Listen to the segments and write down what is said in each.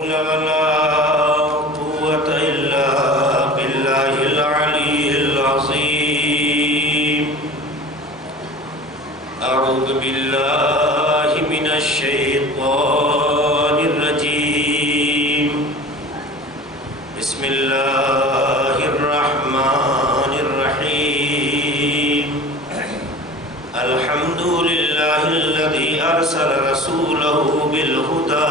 لا قوة إلا بالله العلي العظيم. أعوذ بالله من الشيطان الرجيم. بسم الله الرحمن الرحيم. الحمد لله الذي أرسل رسوله بالهدى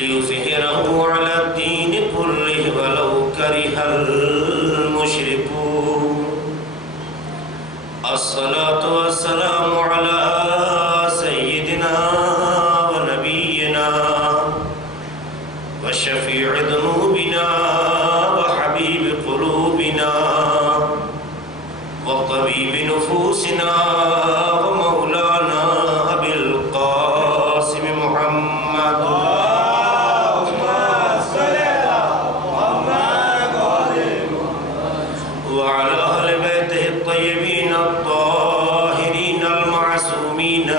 ليظهره على الدين كله ولو كره المشركون. الصلاة والسلام على سيدنا ونبينا وشفيع ذنوبنا وحبيب قلوبنا وطبيب نفوسنا ومولانا أبي القاسم محمد وعلى أهل بيته الطيبين الطاهرين المعصومين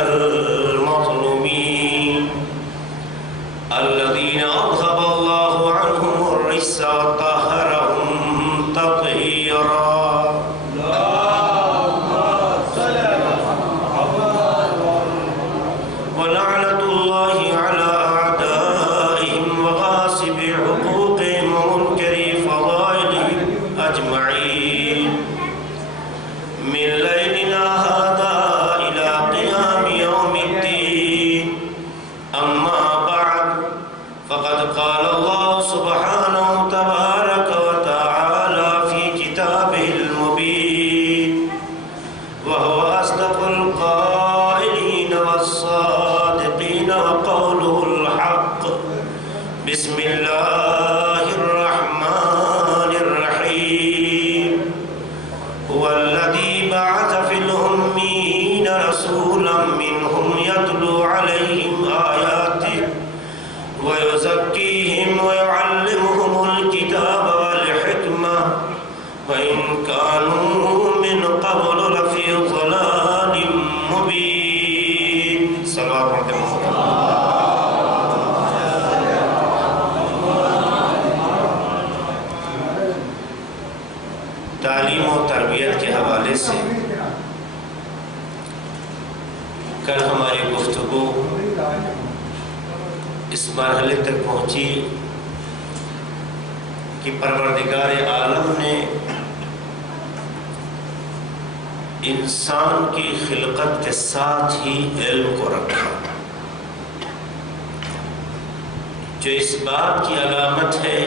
المظلومين الذين أذهب الله عنهم الرجس وطهرهم تطهيرا. ولعنة الله على أعدائهم وغاصب حقوقهم ومنكر فضائلهم أجمعين من ليلنا هذا إلى قيام يوم الدين. أما بعد فقد قال الله سبحانه تبارك وتعالى في كتابه المبين وهو أصدق القائلين والصادقين وقوله الحق. بسم الله الرحمن الرحيم. هو الذي بعث في الأميين رسولا منهم يتلو عليهم آياته ويزكيهم ويعلمهم الكتاب والحكمة وإن كانوا من قبل لفي ضلال مبين. صلوات تعلیم و تربیت کے حوالے سے کل ہماری گفتگو اس مرحلے تک پہنچی کہ پروردگار عالم نے انسان کی خلقت کے ساتھ ہی علم کو رکھا، جو اس بات کی علامت ہے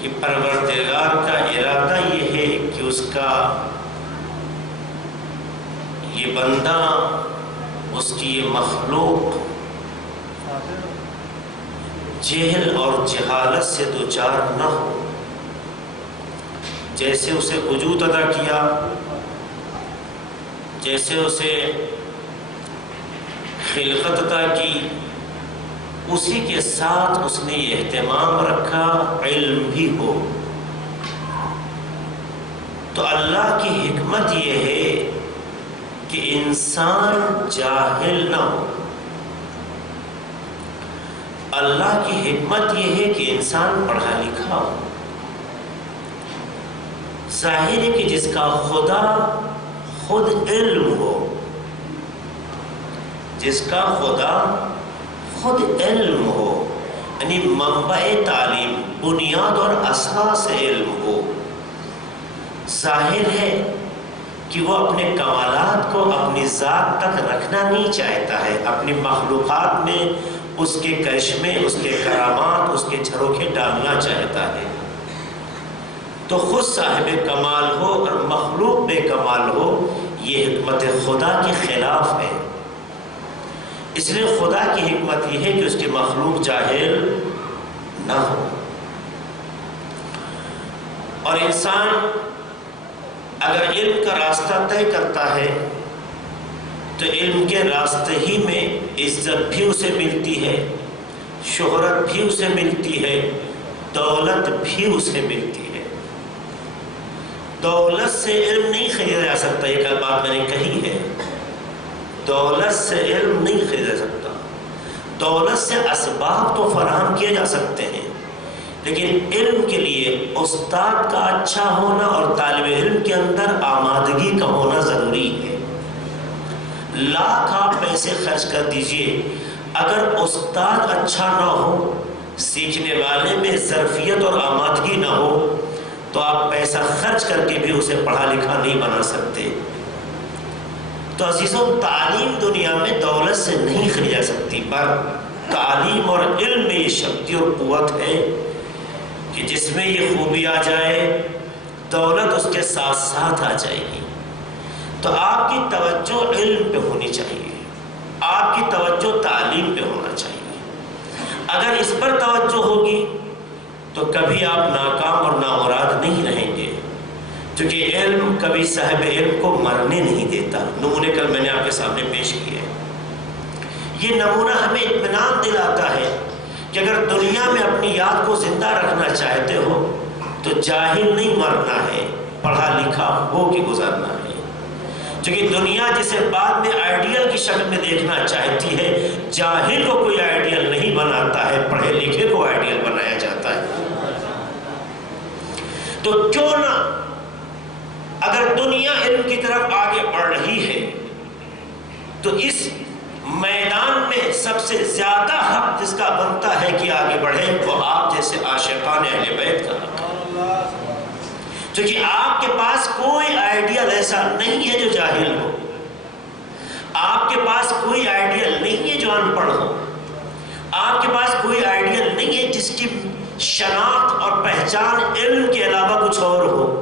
کہ پروردگار کا ارادہ یہ ہے کہ اس کا یہ بندہ، اس کی یہ مخلوق جہل اور جہالت سے دوچار نہ ہو. جیسے اسے وجود عطا کیا، جیسے اسے خلقت عطا کی، اسی کے ساتھ اس نے یہ اہتمام رکھا علم بھی ہو. تو اللہ کی حکمت یہ ہے کہ انسان جاہل نہ ہو. اللہ کی حکمت یہ ہے کہ انسان پڑھا لکھا ہو. ظاہر ہے کہ جس کا خدا خود علم ہو، جس کا خدا خود علم ہو، یعنی منبع تعلیم، بنیاد اور اساس علم ہو، ظاہر ہے کہ وہ اپنے کمالات کو اپنی ذات تک رکھنا نہیں چاہتا ہے، اپنی مخلوقات میں اس کے کرشمے، اس کے کرامات، اس کے جھروکے ڈالنا چاہتا ہے. تو خود صاحب کمال ہو اور مخلوق بے کمال ہو، یہ حکمت خدا کے خلاف ہے. اس لیے خدا کی حکمت یہ ہے کہ اس کی مخلوق جاہل نہ ہو. اور انسان اگر علم کا راستہ طے کرتا ہے تو علم کے راستے ہی میں عزت بھی اسے ملتی ہے، شہرت بھی اسے ملتی ہے، دولت بھی اسے ملتی ہے. دولت سے علم نہیں خریدا جا سکتا، یہ بات میں نے کہی ہے. دولت سے علم نہیں خریدا سکتا. دولت سے اسباب تو فراہم کیے جا سکتے ہیں، لیکن علم کے لیے استاد کا اچھا ہونا اور طالب علم کے اندر آمادگی کا ہونا ضروری ہے. لاکھ آپ پیسے خرچ کر دیجئے، اگر استاد اچھا نہ ہو، سیکھنے والے میں ظرفیت اور آمادگی نہ ہو، تو آپ پیسہ خرچ کر کے بھی اسے پڑھا لکھا نہیں بنا سکتے. تو عزیزوں، تعلیم دنیا میں دولت سے نہیں خریدی جا سکتی، پر تعلیم اور علم میں یہ شکتی اور قوت ہے کہ جس میں یہ خوبی آ جائے، دولت اس کے ساتھ ساتھ آ جائے گی. تو آپ کی توجہ علم پہ ہونی چاہیے، آپ کی توجہ تعلیم پہ ہونا چاہیے. اگر اس پر توجہ ہوگی تو کبھی آپ ناکام اور نامراد نہیں رہیں گے، کیونکہ علم کبھی صاحب علم کو مرنے نہیں دیتا. نمونے کل میں نے آپ کے سامنے پیش کیے. یہ نمونہ ہمیں اطمینان دلاتا ہے کہ اگر دنیا میں اپنی یاد کو زندہ رکھنا چاہتے ہو تو جاہل نہیں مرنا ہے، پڑھا لکھا ہو کے گزارنا ہے. کیونکہ دنیا جسے بعد میں آئیڈیل کی شکل میں دیکھنا چاہتی ہے، جاہل کو کوئی آئیڈیل نہیں بناتا ہے، پڑھے لکھے کو آئیڈیل بنایا جاتا ہے. تو کیوں نہ اگر دنیا علم کی طرف آگے بڑھ رہی ہے تو اس میدان میں سب سے زیادہ حق جس کا بنتا ہے کہ آگے بڑھے وہ آپ جیسے عاشقان اہل بیت کا حق ہے. کیونکہ آپ کے پاس کوئی آئیڈیل ایسا نہیں ہے جو جاہل ہو، آپ کے پاس کوئی آئیڈیل نہیں ہے جو ان پڑھ ہو، آپ کے پاس کوئی آئیڈیل نہیں ہے جس کی شناخت اور پہچان علم کے علاوہ کچھ اور ہو.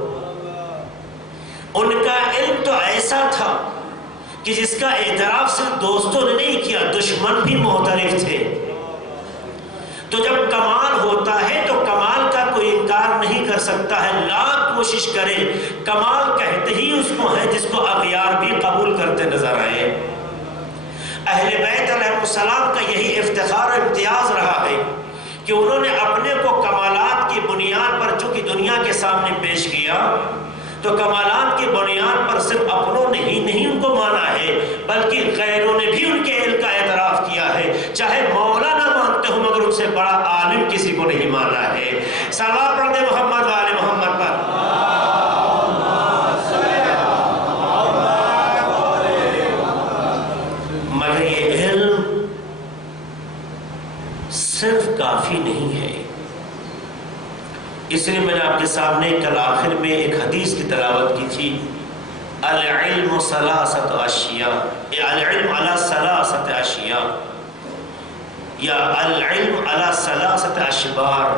ان کا علم تو ایسا تھا کہ جس کا اعتراف صرف دوستوں نے نہیں کیا، دشمن بھی معترف تھے. تو جب کمال ہوتا ہے تو کمال کا کوئی انکار نہیں کر سکتا ہے، لاکھ کوشش کرے، کمال کہتے ہی اس کو ہے جس کو اغیار بھی قبول کرتے نظر آئے. اہل بیت علیہ السلام کا یہی افتخار و امتیاز رہا ہے کہ انہوں نے اپنے کو کمالات کی بنیاد پر چونکہ دنیا کے سامنے پیش کیا، تو کمالات کی بنیاد پر صرف اپنوں نے ہی نہیں ان کو مانا ہے بلکہ غیروں نے بھی ان کے علم کا اعتراف کیا ہے. چاہے مولا نہ مانتے ہو مگر ان سے بڑا عالم کسی کو نہیں مانا ہے. صلوات پڑھ دے محمد و آل محمد پر. مگر یہ علم صرف کافی نہیں ہے. اس لیے میں نے آپ کے سامنے کل آخر میں ایک حدیث کی تلاوت کی تھی، العلم ثلاثۃ اشیاء، العلم علی ثلاثۃ اشیاء، یا العلم علی ثلاثۃ اشبار.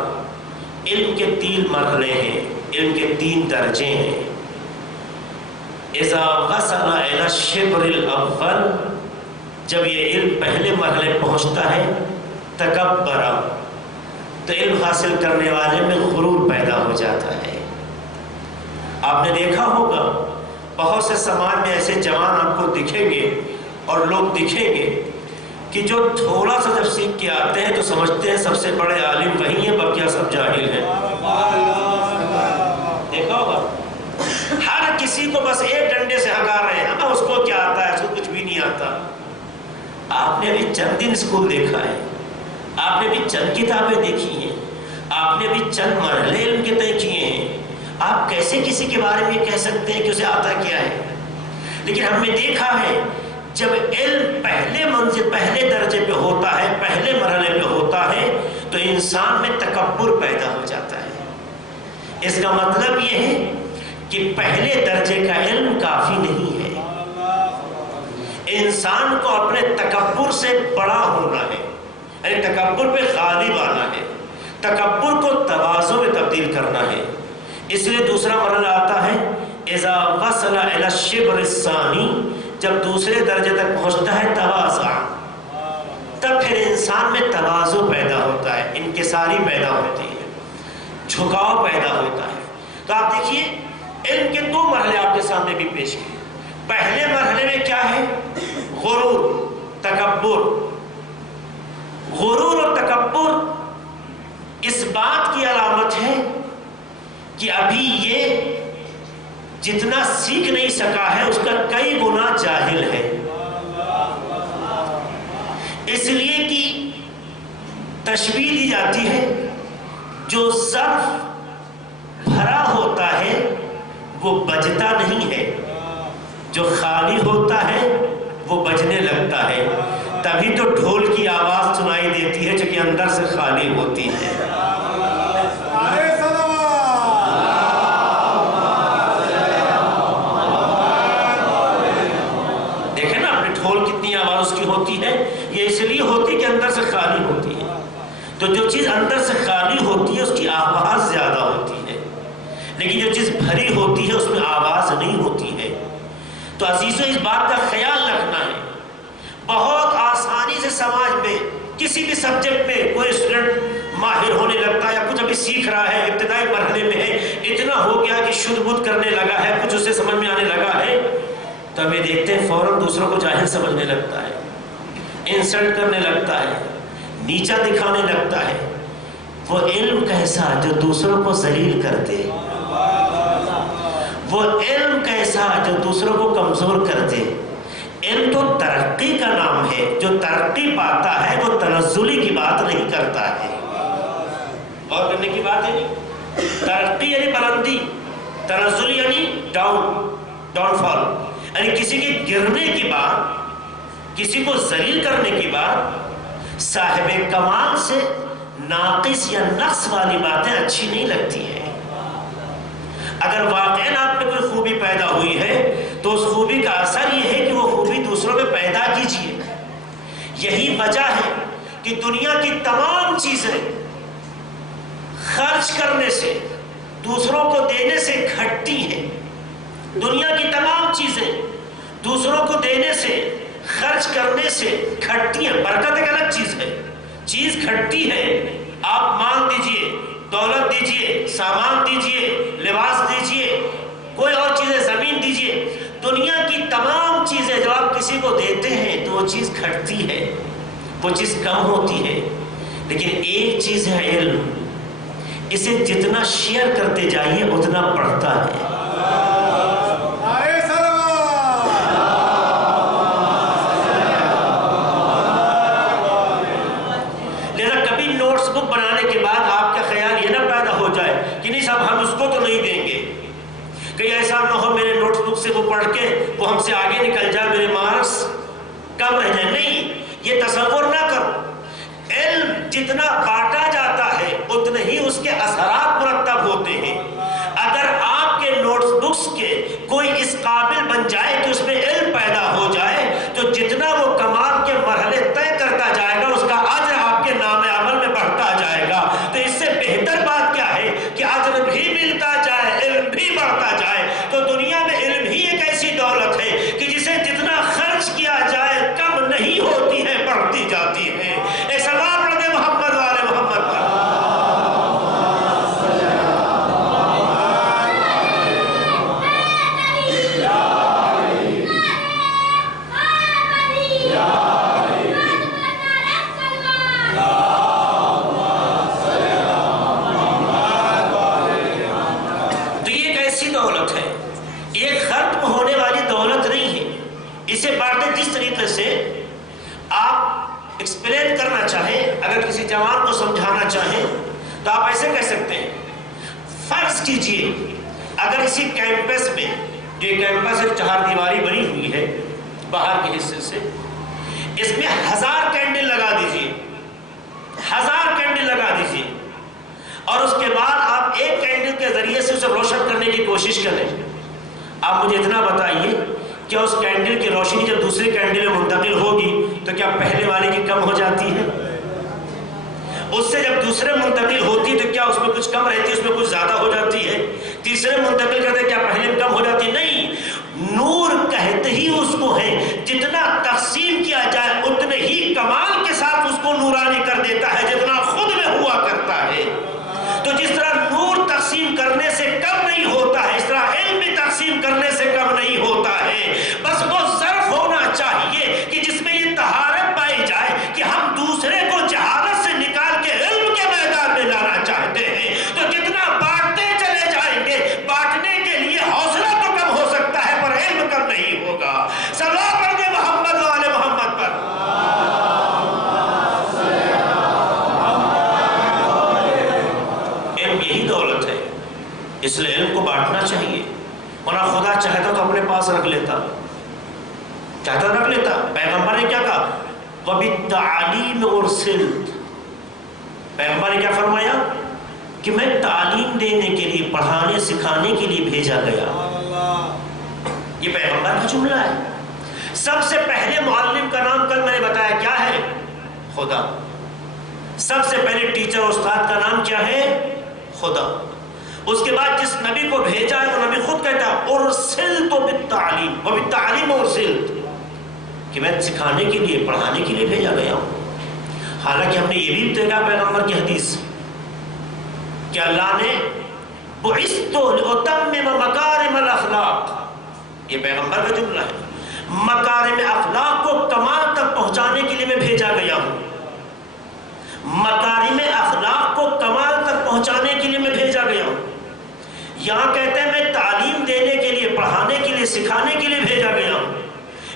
علم کے 3 مرحلے ہیں، علم کے 3 درجے ہیں. اذا وصل الی الشبر الاول، جب یہ علم پہلے مرحلے پہنچتا ہے، تکبر، تو علم حاصل کرنے والے میں غرور پیدا ہو جاتا ہے. آپ نے دیکھا ہوگا بہت سے سماج میں ایسے جوان آپ کو دکھیں گے اور لوگ دکھیں گے کہ جو تھوڑا سا جب سیکھ کے آتے ہیں تو سمجھتے ہیں سب سے بڑے عالم وہی ہیں، بقیہ سب جاہل ہیں. دیکھا ہوگا ہر کسی کو بس ایک ڈنڈے سے ہکا رہے ہیں، اس کو کیا آتا ہے، اس کو کچھ بھی نہیں آتا. آپ نے ابھی چند دن اسکول دیکھا ہے، آپ نے بھی چند کتابیں دیکھی ہیں، آپ نے بھی چند مرحلے علم کے طے کیے ہیں. آپ کیسے کسی کے بارے میں کہہ سکتے ہیں کہ اسے آتا کیا ہے؟ لیکن ہم نے دیکھا ہے جب علم پہلے منزل، پہلے درجے پہ ہوتا ہے، پہلے مرحلے پہ ہوتا ہے تو انسان میں تکبر پیدا ہو جاتا ہے. اس کا مطلب یہ ہے کہ پہلے درجے کا علم کافی نہیں ہے. انسان کو اپنے تکبر سے بڑا ہونا ہے، یعنی تکبر پہ غالب آنا ہے، تکبر کو تواضع میں تبدیل کرنا ہے. اس لیے دوسرا مرحلہ آتا ہے اذا وصل الى الشبر الثانی، جب دوسرے درجے تک پہنچتا ہے تواضع، تب پھر انسان میں تواضع پیدا ہوتا ہے، انکساری پیدا ہوتی ہے، جھکاؤ پیدا ہوتا ہے. تو آپ دیکھیے علم کے 2 مرحلے آپ کے سامنے بھی پیش کیے. پہلے مرحلے میں کیا ہے؟ غرور، تکبر. غرور اور تکبر اس بات کی علامت ہے کہ ابھی یہ جتنا سیکھ نہیں سکا ہے اس کا کئی گنا جاہل ہے. اس لیے کہ تشبیہ دی جاتی ہے جو ظرف بھرا ہوتا ہے وہ بجتا نہیں ہے، جو خالی ہوتا ہے وہ بجنے لگتا ہے. تبھی تو ڈھول کی آواز سنائی دیتی ہے جو کہ اندر سے خالی ہوتی ہے. دیکھیں نا اپنے ڈھول کتنی آواز اس کی ہوتی ہے، یہ اس لیے ہوتی کہ اندر سے خالی ہوتی ہے. تو جو چیز اندر سے خالی ہوتی ہے اس کی آواز زیادہ ہوتی ہے، لیکن جو چیز بھری ہوتی ہے اس میں آواز نہیں ہوتی ہے. تو عزیزو اس بات کا خیال رکھنا ہے. بہت آسانی سے سماج میں کسی بھی سبجیکٹ میں کوئی اسٹوڈنٹ ماہر ہونے لگتا ہے یا کچھ ابھی سیکھ رہا ہے، ابتدائی مرحلے میں ہے، اتنا ہو گیا کہ شدھ بدھ کرنے لگا ہے، کچھ اسے سمجھ میں آنے لگا ہے، تو ہمیں دیکھتے ہیں فوراً دوسروں کو جاہل سمجھنے لگتا ہے، انسلٹ کرنے لگتا ہے، نیچا دکھانے لگتا ہے. وہ علم کیسا جو دوسروں کو ذلیل کر دے، وہ علم کیسا جو دوسروں کو کمزور کر دے. علم تو ترقی کا نام ہے، جو ترقی پاتا ہے وہ تنزلی کی بات نہیں کرتا ہے. اور کرنے کی بات ہے نہیں. ترقی یعنی بلندی، تنزل یعنی ڈاؤن فال، یعنی کسی کے گرنے کی بات، کسی کو ذلیل کرنے کی بات صاحب کمال سے ناقص یا نقص والی باتیں اچھی نہیں لگتی ہیں. اگر واقعاً آپ میں کوئی خوبی پیدا ہوئی ہے تو اس خوبی کا اثر یہ ہے کہ وہ خوبی دوسروں میں پیدا کیجیے. یہی وجہ ہے کہ دنیا کی تمام چیزیں خرچ کرنے سے، دوسروں کو دینے سے گھٹتی ہیں. دنیا کی تمام چیزیں دوسروں کو دینے سے، خرچ کرنے سے گھٹتی ہیں. برکت ایک الگ چیز ہے، چیز گھٹتی ہے. آپ مال دیجئے، دولت دیجئے، سامان دیجئے، لباس دیجئے، کوئی اور چیزیں، زمین دیجئے. دنیا کی تمام چیزیں جب آپ کسی کو دیتے ہیں تو وہ چیز گھٹتی ہے، وہ چیز کم ہوتی ہے. لیکن ایک چیز ہے علم، اسے جتنا شیئر کرتے جائیے اتنا بڑھتا ہے. لہذا کبھی نوٹس بک بنانے کے بعد آپ کا خیال یہ نہ پیدا ہو جائے کہ نہیں صاحب ہم اس کو تو نہیں دیں گے، کہیں ایسا نہ ہو میرے نوٹس بک سے وہ پڑھ کے وہ ہم سے آگے نکل جائے، میرے مارکس کم رہ جائے. نہیں، یہ تصور نہ کرو. علم جتنا بانٹا جاتا ہے اتنے ہی اس کے اثرات مرتب ہوتے ہیں. اگر آپ کے نوٹس بکس کے کوئی اس قابل بن جائے کہ اس میں علم پیدا ہو جائے تو جتنا وہ کمال کے مرحلے طے کرتا جائے گا اس کا اجر آپ کے نام عمل میں بڑھتا جائے گا. تو اس سے بہتر بات کیا ہے کہ اجر بھی ملتا جائے، علم بھی بڑھتا جائے. تو دنیا میں علم ہی ایک ایسی دولت ہے کہ جسے جتنا خرچ کیا جائے کم نہیں ہوتی ہے، بڑھتی جاتی ہے. ایک سلام پڑھ دے محمد والے محمد پر. تو یہ ایک ایسی دولت ہے، ایک ختم ہونے والی دولت نہیں ہے. اسے بانٹے جس طریقے سے آپ ایکسپلین کرنا چاہیں، اگر کسی جوان کو سمجھانا چاہیں تو آپ ایسے کہہ سکتے ہیں. فرض کیجئے اگر اسی کیمپس میں، جو کیمپس ایک چہار دیواری بنی ہوئی ہے باہر کے حصے سے، اس میں 1000 کینڈل لگا دیجئے، 1000 کینڈل لگا دیجئے، اور اس کے بعد آپ ایک کینڈل کے ذریعے سے اسے روشن کرنے کی کوشش کریں. آپ مجھے اتنا بتائیے کیا اس کینڈل کی روشنی جب دوسرے کینڈل میں منتقل ہوگی تو کیا پہلے والے کی کم ہو جاتی ہے؟ اس سے جب دوسرے منتقل ہوتی تو کیا اس میں کچھ کم رہتی، اس میں کچھ زیادہ ہو جاتی ہے؟ تیسرے منتقل کرتے کیا پہلے میں کم ہو جاتی؟ نہیں. نور کہتے ہی اس کو ہے جتنا تقسیم کیا جائے اتنے ہی کمال کے ساتھ اس کو نورانی کر دیتا ہے جتنا خود میں ہوا کرتا ہے. تو جس طرح نور تقسیم کرنے سے کم نہیں ہوتا ہے، اس طرح علم بھی تقسیم کرنے سے کم نہیں ہوتا ہے. بس وہ ظرف ہونا چاہیے کہ جس میں یہ طہارت پائی جائے کہ ہم دوسرے کو جہالت سے نکال کے علم کے میدان میں لانا چاہتے ہیں. تو جتنا بانٹتے چلے جائیں گے، بانٹنے کے لیے حوصلہ تو کم ہو سکتا ہے پر علم کم نہیں ہوگا. صلوات پڑھ دے محمد والے محمد پر. اس لیے علم کو بانٹنا چاہیے، ورنہ خدا چاہتا تو اپنے پاس رکھ لیتا، چاہتا رکھ لیتا۔ پیغمبر نے کیا کہا؟ وَبِالتَّعْلِيمِ أُرْسِلْتُ، پیغمبر نے کیا فرمایا کہ میں تعلیم دینے کے لیے، پڑھانے سکھانے کے لیے بھیجا گیا۔ یہ پیغمبر کا جملہ ہے۔ سب سے پہلے معلم کا نام کل میں نے بتایا کیا ہے؟ خدا۔ سب سے پہلے ٹیچر استاد کا نام کیا ہے؟ خدا۔ اس کے بعد جس نبی کو بھیجا ہے وہ نبی خود کہتا ہے ارسلت بالتعلیم وبالتعلیم ارسلت، کہ میں سکھانے کے لیے، پڑھانے کے لیے بھیجا گیا ہوں۔ حالانکہ ہم نے یہ بھی دیکھا پیغمبر کی حدیث کہ اللہ نے بعثت لأتمم مکارم الاخلاق، یہ پیغمبر کا جملہ ہے، مکارم اخلاق کو کمال تک پہنچانے کے لیے میں بھیجا گیا ہوں، مکارم اخلاق کو کمال تک پہنچانے کے لیے میں بھیجا گیا ہوں۔ یہاں کہتے ہیں میں تعلیم دینے کے لیے، پڑھانے کے لیے، سکھانے کے لیے بھیجا گیا ہوں۔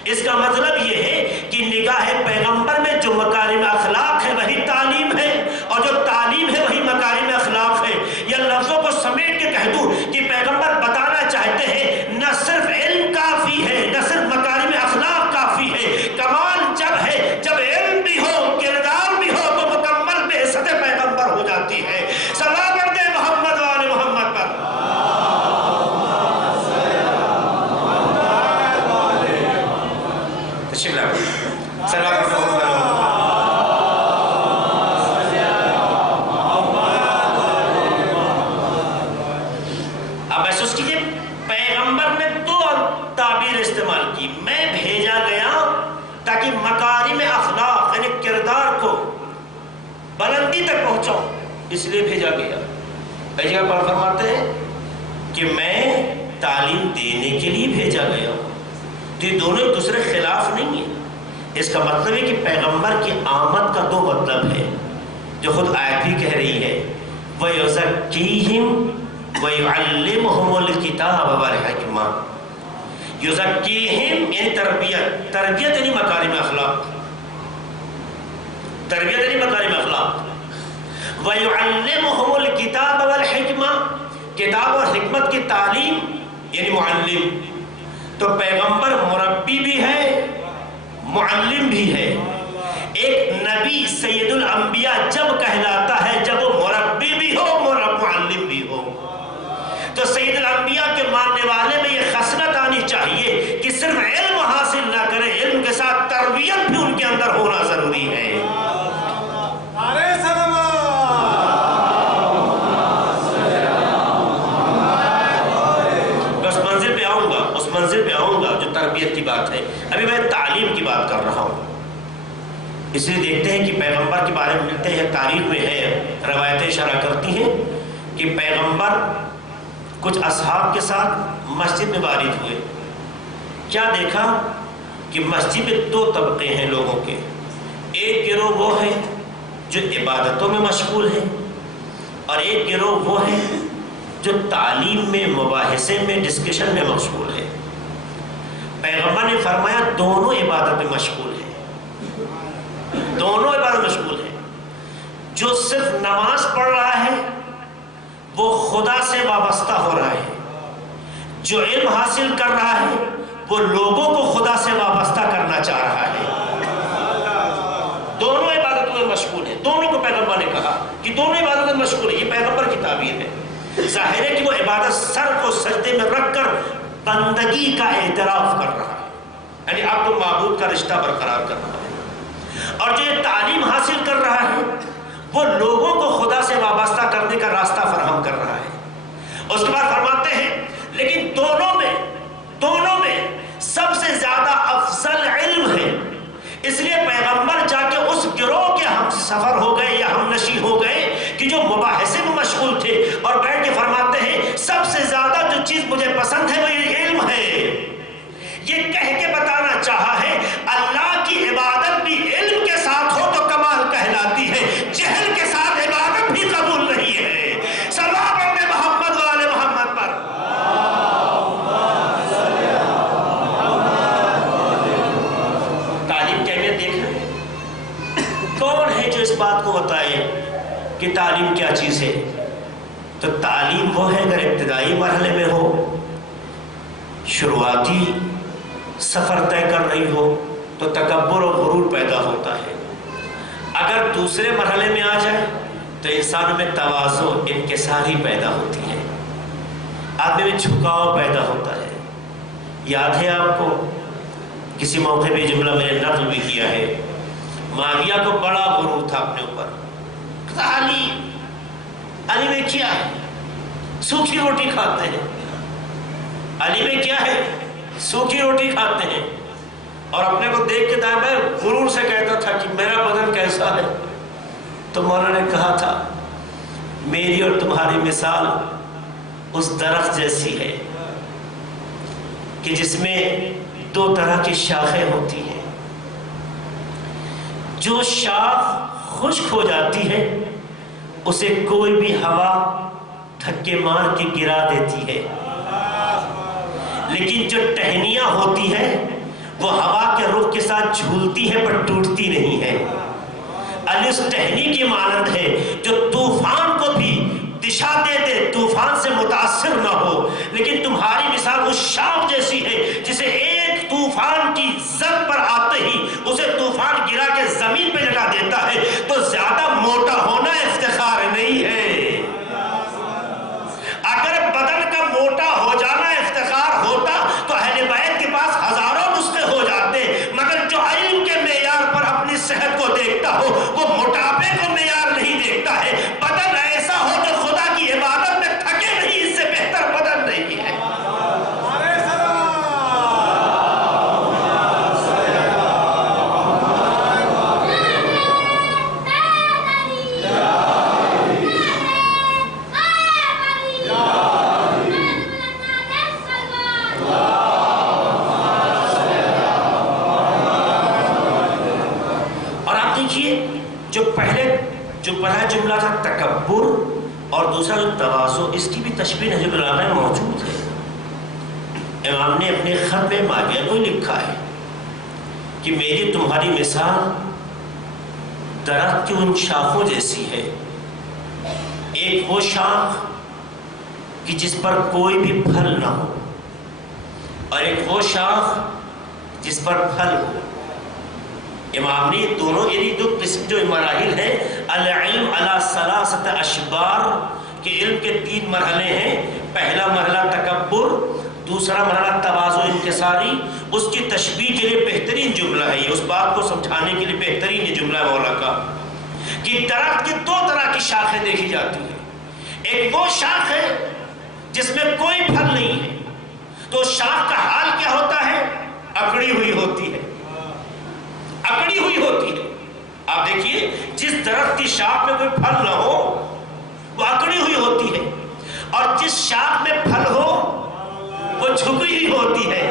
اس کا مطلب یہ ہے کہ نگاہ پیغمبر میں جو مکارم اخلاق ہے وہی تعلیم ہے، اور جو تعلیم ہے وہی مکارم اخلاق ہے۔ یا لفظوں کو سمیٹ کے کہہ دوں کہ پیغمبر بتانا چاہتے ہیں نہ صرف علم کافی ہے، نہ صرف مکارم اخلاق کافی ہے، کمال جب ہے جب علم بھی ہو، کردار بھی ہو، تو مکمل بعثت پیغمبر ہو جاتی ہے۔ صلوات پڑھتے ہیں محمد وآل محمد پر۔ اب محسوس کیجیے پیغمبر نے دو تعبیر استعمال کی، میں بھیجا گیا تاکہ مکارم اخلاق یعنی کردار کو بلندی تک پہنچاؤں، اس لیے بھیجا گیا۔ ایک جگہ پر فرماتے ہیں کہ میں تعلیم دینے کے لیے بھیجا گیا ہوں۔ تو یہ دونوں ایک دوسرے کے خلاف نہیں ہیں۔ اس کا مطلب ہے کہ پیغمبر کی آمد کا دو مطلب ہے جو خود آیت بھی کہہ رہی ہے، وَيُزَكِّيهِمْ وَيُعَلِّمُهُمُ الْكِتَابَ وَالْحِكْمَةَ۔ یُزَكِّيهِمْ یعنی تربیت، تربیت یعنی مکارم اخلاق، تربیت یعنی مکارم اخلاق۔ وَيُعَلِّمُهُمُ الْكِتَابَ وَالْحِكْمَةَ، کتاب اور حکمت کی تعلیم یعنی معلم۔ تو پیغمبر مربی بھی ہے، معلم بھی ہے۔ ایک نبی سید الانبیاء جب کہلاتا ہے جب وہ مربی بھی ہو، معلم بھی ہو۔ تو سید الانبیاء کے ماننے والے میں یہ خصلت آنی چاہیے کہ صرف علم حاصل نہ کرے، علم کے ساتھ تربیت بھی ان کے اندر ہونا ضروری ہے۔ منزل پہ آؤں گا جو تربیت کی بات ہے، ابھی میں تعلیم کی بات کر رہا ہوں۔ اس لیے دیکھتے ہیں کہ پیغمبر کے بارے میں ملتے ہیں، تاریخ میں ہے، روایتیں اشارہ کرتی ہیں کہ پیغمبر کچھ اصحاب کے ساتھ مسجد میں وارد ہوئے۔ کیا دیکھا کہ مسجد میں دو طبقے ہیں لوگوں کے، ایک گروہ وہ ہے جو عبادتوں میں مشغول ہے، اور ایک گروہ وہ ہے جو تعلیم میں، مباحثے میں، ڈسکشن میں مشغول ہے۔ پیغمبر نے فرمایا دونوں عبادت میں مشغول ہیں، دونوں عبادت مشغول ہیں۔ جو صرف نماز پڑھ رہا ہے وہ خدا سے وابستہ ہو رہا ہے، جو علم حاصل کر رہا ہے وہ لوگوں کو خدا سے وابستہ کرنا چاہ رہا ہے۔ دونوں عبادتوں میں مشغول ہیں۔ دونوں کو پیغمبر نے کہا کہ دونوں عبادتوں میں مشغول ہیں، یہ پیغمبر کی تعبیر ہے۔ ظاہر ہے کہ وہ عبادت سر کو سجدے میں رکھ کر بندگی کا اعتراف کر رہا ہے، یعنی عبد و معبود کا رشتہ برقرار کر رہا ہے، اور جو یہ تعلیم حاصل کر رہا ہے وہ لوگوں کو خدا سے وابستہ کرنے کا راستہ فراہم کر رہا ہے۔ اس کے بعد فرماتے ہیں لیکن دونوں میں سب سے زیادہ افضل علم ہے، اس لیے پیغمبر جا کے اس گروہ کے ہم سفر ہو گئے یا ہم نشی ہو گئے کہ جو مباحثے میں مشغول تھے، اور بیٹھ کے فرماتے ہیں سب سے زیادہ جو چیز مجھے پسند ہے وہ یہ علم ہے۔ یہ کہہ کے بتانا چاہا ہے اللہ کی عبادت بھی علم کے ساتھ ہو تو کمال کہلاتی ہے، جہل کے ساتھ عبادت بھی قبول نہیں ہے۔ صلوات پڑھتے محمد والے محمد پر۔ تعلیم کی اہمیت دیکھ رہے ہیں، کون ہے جو اس بات کو بتائے کہ تعلیم کیا چیز ہے؟ تو تعلیم وہ ہے اگر ابتدائی مرحلے میں ہو، شروعاتی سفر طے کر رہی ہو تو تکبر اور غرور پیدا ہوتا ہے۔ اگر دوسرے مرحلے میں آ جائے تو انسان میں تواضع، انکساری پیدا ہوتی ہے، آدمی میں جھکاؤ پیدا ہوتا ہے۔ یاد ہے آپ کو کسی موقع پہ جملہ میں نے نقل بھی کیا ہے، معاویہ کو بڑا غرور تھا اپنے اوپر، علی میں کیا ہے، سوکھی روٹی کھاتے ہیں، علی میں کیا ہے، سوکھی روٹی کھاتے ہیں، اور اپنے کو دیکھ کے دائیں بائیں غرور سے کہتا تھا کہ میرا بدن کیسا ہے۔ تو مولانا نے کہا تھا میری اور تمہاری مثال اس درخت جیسی ہے کہ جس میں دو طرح کی شاخیں ہوتی ہیں، جو شاخ خشک ہو جاتی ہے اسے کوئی بھی ہوا دھکے مار کے گرا دیتی ہے، لیکن جو ٹہنیاں ہوتی ہیں وہ ہوا کے رخ کے ساتھ جھولتی ہے پر ٹوٹتی نہیں ہے۔ علی اس ٹہنی کی مانند ہے جو طوفان کو بھی دشا دے دے، طوفان سے متاثر نہ ہو، لیکن تمہاری مثال اس شاخ جیسی ہے جسے ایک طوفان کی زد پر آتے ہی اسے طوفان گرا کے زمین پہ لگا دیتا ہے۔ تو زیادہ موٹا ہونا افتخار نہیں ہے، اگر بدن کا موٹا ہو جانا افتخار ہوتا تو اہل بیت کے پاس ہزاروں نسخے ہو جاتے، مگر جو علم کے معیار پر اپنی صحت کو دیکھتا ہو وہ موٹاپے کو معیار نہیں دیکھتا ہے۔ بدن ایسا ہو جو خدا کی عبادت میں تھکے نہیں، اس سے بہتر بدن نہیں ہے۔ جو پہلا جملہ تھا تکبر اور دوسرا جو تواضع، اس کی بھی تشبیہ نہج البلاغہ میں موجود ہے۔ امام نے اپنے خط میں معاویہ کو لکھا ہے کہ میری تمہاری مثال درخت کی ان شاخوں جیسی ہے، ایک وہ شاخ کہ جس پر کوئی بھی پھل نہ ہو، اور ایک وہ شاخ جس پر پھل ہو۔ امام نے دونوں یعنی دو قسم جو مراحل ہیں، العلم علی ثلاثۃ اشبار کہ علم کے 3 مرحلے ہیں، پہلا مرحلہ تکبر، دوسرا مرحلہ تواضع انکساری۔ اس کی تشبیہ کے لیے بہترین جملہ ہے یہ، اس بات کو سمجھانے کے لیے بہترین یہ جملہ ہے مولا کا کہ درخت کی 2 طرح کی شاخیں دیکھی جاتی ہیں۔ ایک وہ شاخ ہے جس میں کوئی پھل نہیں ہے، تو شاخ کا حال کیا ہوتا ہے؟ اکڑی ہوئی ہوتی ہے، اکڑی ہوئی ہوتی ہے۔ آپ دیکھیے جس درخت کی شاخ میں کوئی پھل نہ ہو وہ اکڑی ہوئی ہوتی ہے، اور جس شاخ میں پھل ہو وہ جھکی ہوئی ہوتی ہے۔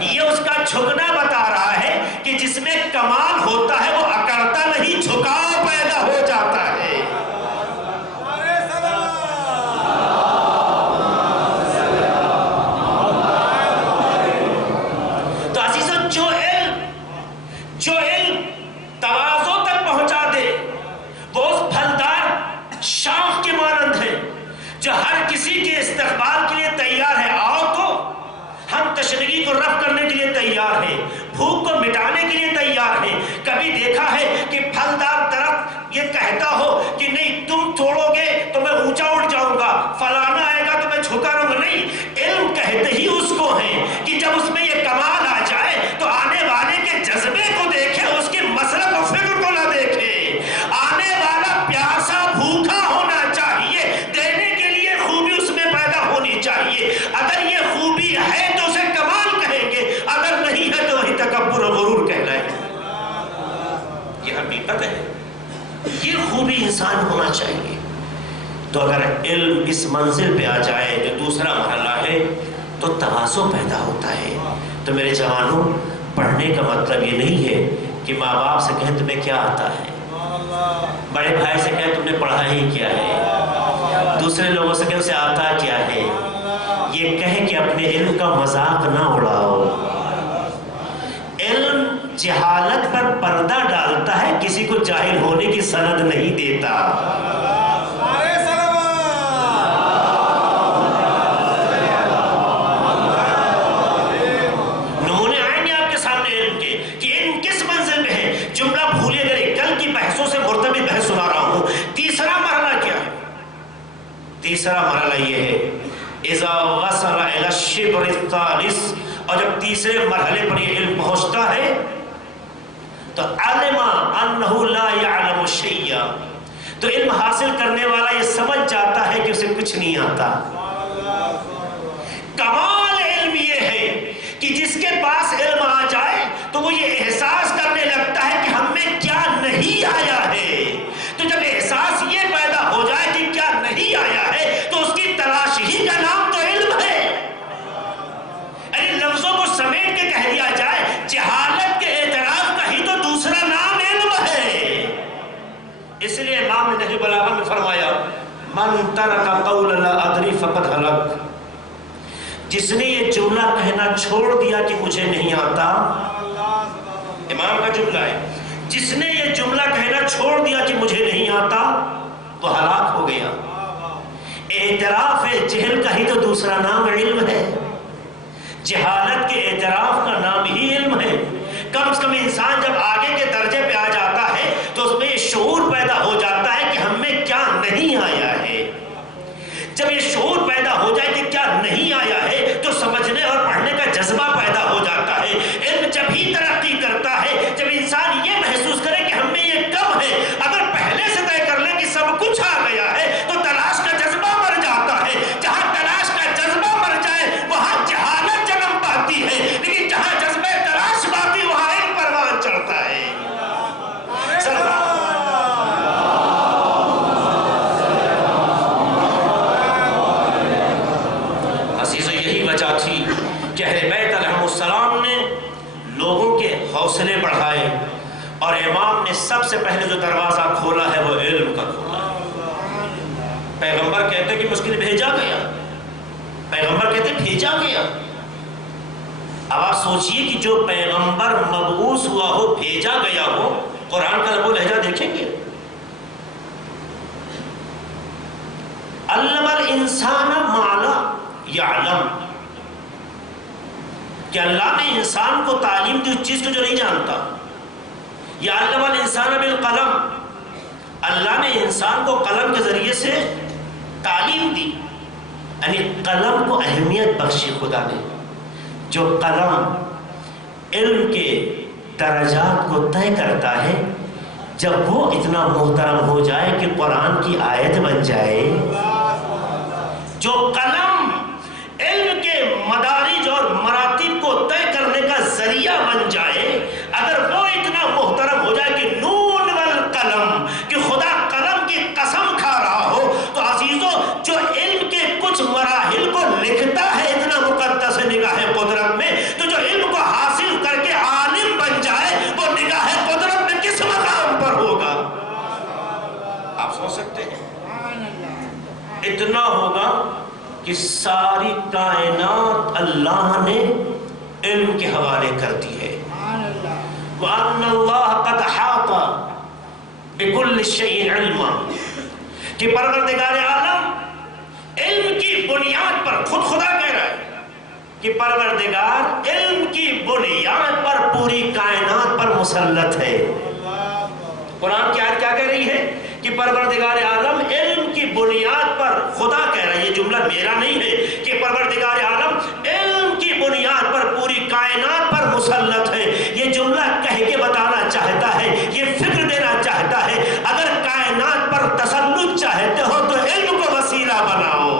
یہ اس کا جھکنا بتا رہا ہے کہ جس میں کمال ہوتا ہے وہ اکڑتا نہیں، جھکاؤ پیدا ہو جاتا ہے۔ تو عزیزوں جو علم تواضع تک پہنچا دے وہ اس پھلدار شاخ کے مانند ہے جو ہر کسی کے استقبال کے لیے تیار ہے۔ آؤ تو ہم تشنگی کو رفع کرنے کے لیے تیار ہیں، بھوک کو مٹانے کے لیے تیار ہیں۔ کبھی دیکھا ہے کہ پھلدار درخت یہ کہتا ہو کہ نہیں تم توڑو گے تو میں اونچا اٹھ جاؤں گا، فلانا آئے گا تو میں جھکا رہوں گا؟ نہیں، علم کہتے ہی اس کو ہیں کہ جب اس میں یہ کمال آ جائے تو آنے والے کے جذبے کو دیکھے، اس کے مسلک و فکر کو نہ دیکھے۔ آنے والا پیاسا بھوکا ہونا چاہیے، دینے کے لیے خوبی اس میں پیدا ہونی چاہیے۔ اگر یہ خوبی ہے تو اسے کمال کہیں گے، اگر نہیں ہے تو وہی تکبر و غرور کہلائے گا۔ یہ حقیقت ہے، یہ خوبی انسان ہونا چاہیے۔ تو اگر علم اس منزل پہ آ جائے جو دوسرا مرحلہ ہے تو تواضع پیدا ہوتا ہے۔ تو میرے جوانوں، پڑھنے کا مطلب یہ نہیں ہے کہ ماں باپ سے کہیں تمہیں کیا آتا ہے، بڑے بھائی سے کہیں تم نے پڑھا ہی کیا ہے، دوسرے لوگوں سے کہیں اسے آتا کیا ہے۔ یہ کہے کہ اپنے علم کا مذاق نہ اڑاؤ۔ علم جہالت پر پردہ ڈالتا ہے، کسی کو جاہل ہونے کی سند نہیں دیتا۔ تیسرا مرحلہ یہ ہے اذا وصل الى الشبر الثالث، اور جب تیسرے مرحلے پر یہ علم پہنچتا ہے تو علم انہ لا یعلم شیئا، تو علم حاصل کرنے والا یہ سمجھ جاتا ہے کہ اسے کچھ نہیں آتا۔ کمال علم یہ ہے کہ جس کے پاس علم آ جائے تو وہ یہ احساس کرنے لگتا ہے کہ ہم میں کیا نہیں آیا ہے۔ تو جب احساس یہ پیدا ہو جائے کہ کیا نہیں آیا ہے تو اس کی تلاش ہی کا نام تو علم ہے۔ یعنی لفظوں کو سمیٹ کے کہہ دیا جائے جہالت کے اعتراف کا ہی تو دوسرا نام علم ہے۔ اس لیے امام نے نحو بلاغہ میں فرمایا من ترک قول لا ادری فقد ہلک، جس نے یہ جملہ کہنا چھوڑ دیا کہ مجھے نہیں آتا، امام کا جملہ ہے، جس نے یہ جملہ کہنا چھوڑ دیا کہ مجھے نہیں آتا تو ہلاک ہو گیا۔ اعتراف جہل کا ہی تو دوسرا نام علم ہے، جہالت کے اعتراف کا نام ہی علم ہے۔ کم از کم انسان جب آگے کے درجے پہ آ جاتا ہے تو اس میں یہ شعور پیدا ہو جاتا ہے کہ ہم میں کیا نہیں آیا ہے۔ جب یہ شعور پیدا ہو جائے کہ کیا نہیں آیا ہے تو سمجھنے اور پڑھنے کا جذبہ پیدا ہو جاتا ہے۔ علم جب ہی ترقی کرتا ہے جب انسان یہ محسوس کرے کہ ہم میں یہ کم ہے۔ اگر پہلے سے طے کر لے کہ سب کچھ آ گیا ہے تو تلاش کا جذبہ مر جاتا ہے۔ جہاں تلاش کا جذبہ مر جائے وہاں جہالت جنم پاتی ہے، لیکن جہاں جذبہ تلاش پاتی وہاں علم پروان چڑھتا ہے۔ کہ اہل بیت علیہ السلام نے لوگوں کے حوصلے بڑھائے اور امام نے سب سے پہلے جو دروازہ کھولا ہے وہ علم کا کھولا ہے۔ پیغمبر کہتے کہ مشکل بھیجا گیا، پیغمبر کہتے بھیجا گیا۔ اب آپ سوچئے کہ جو پیغمبر مبعوث ہوا ہو، بھیجا گیا ہو، قرآن کا لب و لہجہ دیکھیں گے، علم الانسان ما لا یعلم، کہ اللہ نے انسان کو تعلیم دی اس چیز کو جو نہیں جانتا۔ یا علم الانسان بالقلم، اللہ نے انسان کو قلم کے ذریعے سے تعلیم دی، یعنی قلم کو اہمیت بخشی خدا نے۔ جو قلم علم کے درجات کو طے کرتا ہے، جب وہ اتنا محترم ہو جائے کہ قرآن کی آیت بن جائے، جو قلم علم کے مدارج اور مراتب کو طے کرنے کا ذریعہ بن جائے، اگر وہ اتنا محترم ہو جائے کہ نون والقلم، کہ خدا قلم کی قسم کھا رہا ہو، تو عزیزو جو علم کے کچھ مراحل کو لکھتا ہے اتنا مقدس نگاہ قدرت میں، تو جو علم کو حاصل کر کے عالم بن جائے وہ نگاہ قدرت میں کس مقام پر ہوگا؟ آپ سوچ سکتے ہیں؟ اتنا ہوگا کہ ساری کائنات اللہ نے علم کے حوالے کر دی ہے۔ وَأَنَّ اللَّهَ قَدْ حَاطَ بِكُلِّ شَيْءٍ عِلْمًا، کہ پروردگار عالم علم کی بنیاد پر، خود خدا کہہ رہا ہے کہ پروردگار علم کی بنیاد پر پوری کائنات پر مسلط ہے۔ قرآن کی آیت کیا کہہ رہی ہے کہ پروردگار عالم علم کی بنیاد پر، خدا کہہ رہا ہے، یہ جملہ میرا نہیں ہے، کہ پروردگار عالم علم کی بنیاد پر پوری کائنات پر مسلط ہے۔ یہ جملہ کہہ کے بتانا چاہتا ہے، یہ فکر دینا چاہتا ہے، اگر کائنات پر تسلط چاہتے ہو تو علم کو وسیلہ بناؤ۔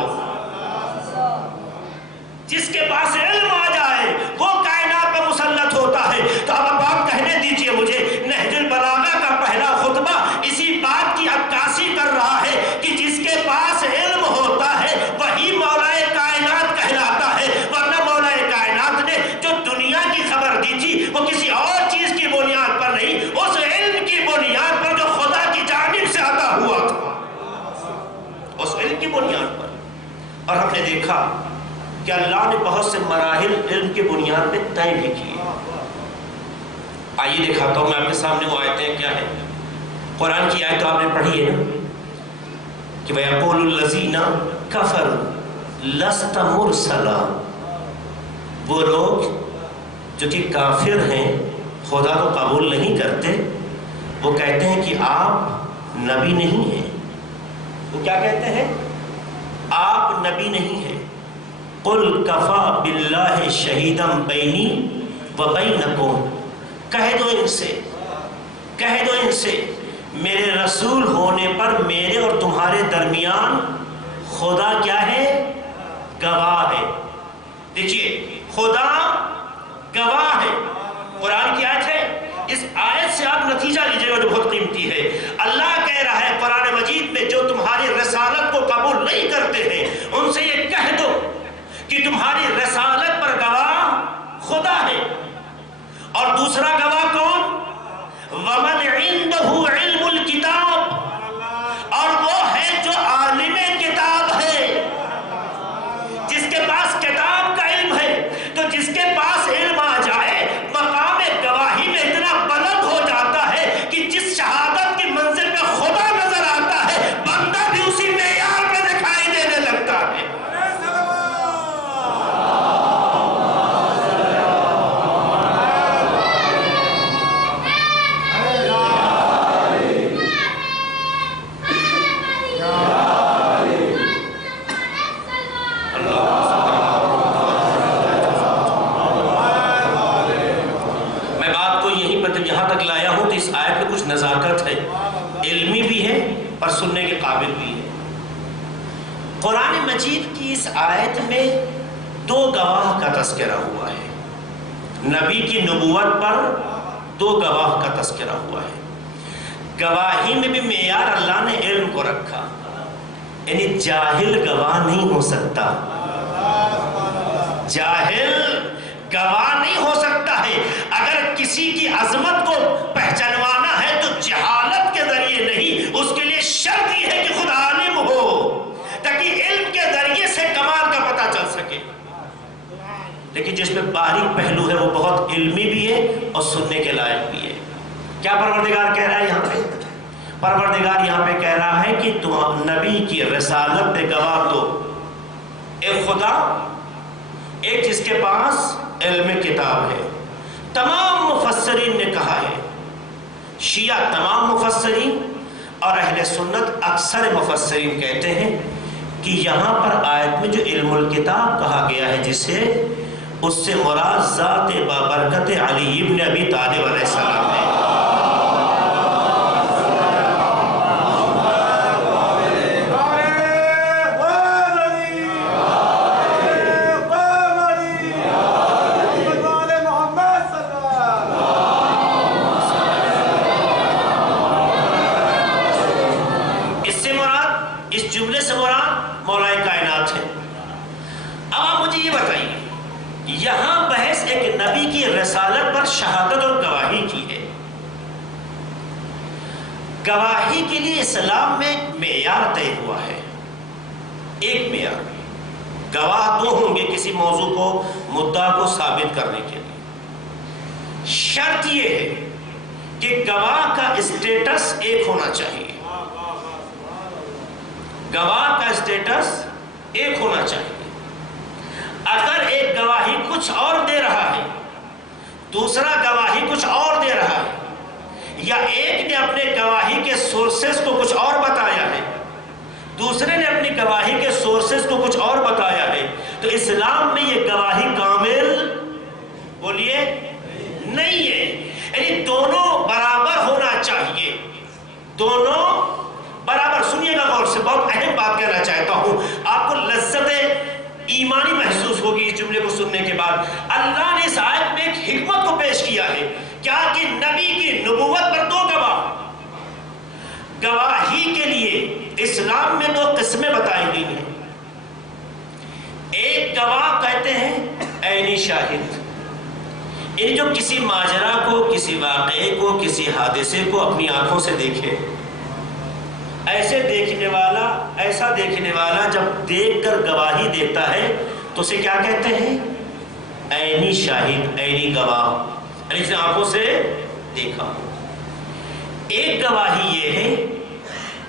جس کے پاس علم آ جائے وہ کائنات پر مسلط ہوتا ہے۔ تو اب آپ کہنے دیجئے مجھے، نہج البلاغہ کا پہلا خطبہ اسی بات کی عکاسی کر رہا ہے کہ جس کے پاس علم ہوتا ہے وہی مولا کائنات کہلاتا ہے، ورنہ مولا کائنات نے جو دنیا کی خبر دی تھی وہ کسی اور چیز کی بنیاد پر نہیں، اس علم کی بنیاد پر جو خدا کی جانب سے عطا ہوا تھا، اس علم کی بنیاد پر۔ اور ہم نے دیکھا کہ اللہ نے بہت سے مراحل علم کی بنیاد پہ طے بھی کیے۔ آئیے دکھاتا ہوں میں آپ کے سامنے وہ آیتیں کیا ہیں۔ قرآن کی آیت تو آپ نے پڑھی ہے نا کہ وَيَقُولُ الَّذِينَ كَفَرُوا لَسْتَ مُرْسَلًا، وہ لوگ جو کہ کافر ہیں، خدا کو قبول نہیں کرتے، وہ کہتے ہیں کہ آپ نبی نہیں ہیں۔ وہ کیا کہتے ہیں؟ آپ نبی نہیں ہیں. قل کفا باللہ شہیدم بینی و بینکم، کہہ دو ان سے میرے رسول ہونے پر میرے اور تمہارے درمیان خدا کیا ہے؟ گواہ ہے. دیکھیے خدا گواہ ہے. قرآن کی آیت ہے. اس آیت سے آپ نتیجہ لیجئے گا جو بہت قیمتی ہے. اللہ کہہ رہا ہے قرآن مجید میں جو تمہاری رسالت کو قبول نہیں کرتے ہیں ان سے یہ کہہ دو کہ تمہاری رسالت پر گواہ خدا ہے. اور دوسرا گواہ کون؟ وَمَنْ عِنْدَهُ عِلْمُ الْكِتَابِ، اور وہ ہے جو عالم کتاب ہے، جس کے پاس کتاب کا علم ہے. تو جس کے پاس علم آ جائے مقام گواہی میں اتنا بلند ہو جاتا ہے کہ جس شہادت کی منزل پہ خدا نظر آتا ہے بندہ بھی اسی معیار پہ دکھائی دینے لگتا ہے. نزاکت ہے، علمی بھی ہے اور سننے کے قابل بھی ہے. قرآن مجید کی اس آیت میں دو گواہ کا تذکرہ ہوا ہے. نبی کی نبوت پر دو گواہ کا تذکرہ ہوا ہے. گواہی میں بھی معیار اللہ نے علم کو رکھا، یعنی جاہل گواہ نہیں ہو سکتا. جاہل گواہ نہیں ہو سکتا ہے. اگر کسی کی عظمت کو پہچانوانا ہے تو جہالت کے ذریعے نہیں، اس کے لیے شرط یہ ہے کہ خود عالم ہو تاکہ علم کے ذریعے سے کمال کا پتہ چل سکے. لیکن جس میں باریک پہلو ہے وہ بہت علمی بھی ہے اور سننے کے لائق بھی ہے. کیا پروردگار کہہ رہا ہے یہاں پہ؟ پروردگار یہاں پہ کہہ رہا ہے کہ تم نبی کی رسالت پہ گواہ دو ایک خدا، ایک جس کے پاس علم کتاب ہے. تمام مفسرین نے کہا ہے، شیعہ تمام مفسرین اور اہل سنت اکثر مفسرین کہتے ہیں کہ یہاں پر آیت میں جو علم الکتاب کہا گیا ہے جسے، اس سے مراد ذات بابرکت علی ابن ابی طالب علیہ السلام ہے. یہاں بحث ایک نبی کی رسالت پر شہادت اور گواہی کی ہے. گواہی کے لیے اسلام میں معیار طے ہوا ہے. ایک معیار، گواہ دو ہوں گے کسی موضوع کو مدعا کو ثابت کرنے کے لیے. شرط یہ ہے کہ گواہ کا اسٹیٹس ایک ہونا چاہیے. گواہ کا اسٹیٹس ایک ہونا چاہیے. اگر ایک گواہی کچھ اور دے رہا ہے، دوسرا گواہی کچھ اور دے رہا ہے، یا ایک نے اپنے گواہی کے سورسز کو کچھ اور بتایا ہے، دوسرے نے اپنی گواہی کے سورسز کو کچھ اور بتایا ہے، تو اسلام میں یہ گواہی کامل بولیے نہیں ہے. یعنی دونوں برابر ہونا چاہیے. دونوں برابر. سنیے گا غور سے، بہت اہم بات کہنا چاہتا ہوں. آپ کو لذت ایمانی محسوس ہوگی اس جملے کو سننے کے بعد. اللہ نے اس آیت میں ایک حکمت کو پیش کیا ہے. کیا کہ نبی کی نبوت پر دو گواہ. گواہی کے لیے اسلام میں دو قسمیں بتائی گئی ہیں. ایک گواہ کہتے ہیں عینی شاہد، یعنی جو کسی ماجرا کو، کسی واقعے کو، کسی حادثے کو اپنی آنکھوں سے دیکھے. ایسا دیکھنے والا جب دیکھ کر گواہی دیتا ہے تو اسے کیا کہتے ہیں؟ عینی شاہد، عینی گواہ، یعنی اسے آنکھوں سے دیکھا. ایک گواہی یہ ہے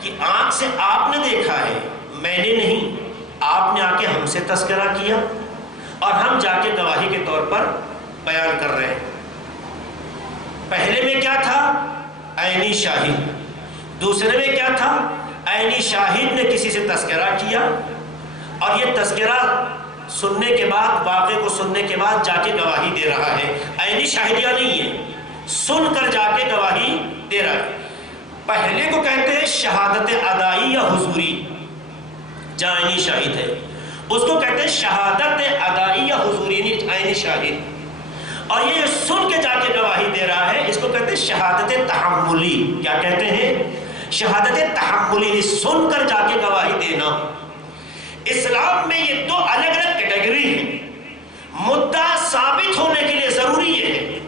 کہ آنکھ سے آپ نے دیکھا ہے، میں نے نہیں، آپ نے آ کے ہم سے تذکرہ کیا اور ہم جا کے گواہی کے طور پر بیان کر رہے ہیں. پہلے میں کیا تھا؟ عینی شاہد. دوسرے میں کیا تھا؟ عینی شاہد نے کسی سے تذکرہ کیا اور یہ تذکرہ سننے کے بعد، واقعے کو سننے کے بعد جا کے گواہی دے رہا ہے، عینی شاہدیہ نہیں ہے، سن کر جا کے گواہی دے رہا ہے۔ پہلے کو کہتے ہیں شہادت ادائی یا حضوری، جہاں عینی شاہد ہے، اس کو کہتے ہیں شہادت ادائی یا حضوری، عینی شاہد۔ اور یہ سن کے جا کے گواہی دے رہا ہے، اس کو کہتے ہیں شہادت تحملی۔ کیا کہتے ہیں؟ شہادت تحملی، سن کر جا کے گواہی دینا۔ اسلام میں یہ دو الگ الگ کیٹیگری ہیں۔ مدعا ثابت ہونے کے لیے ضروری یہ ہے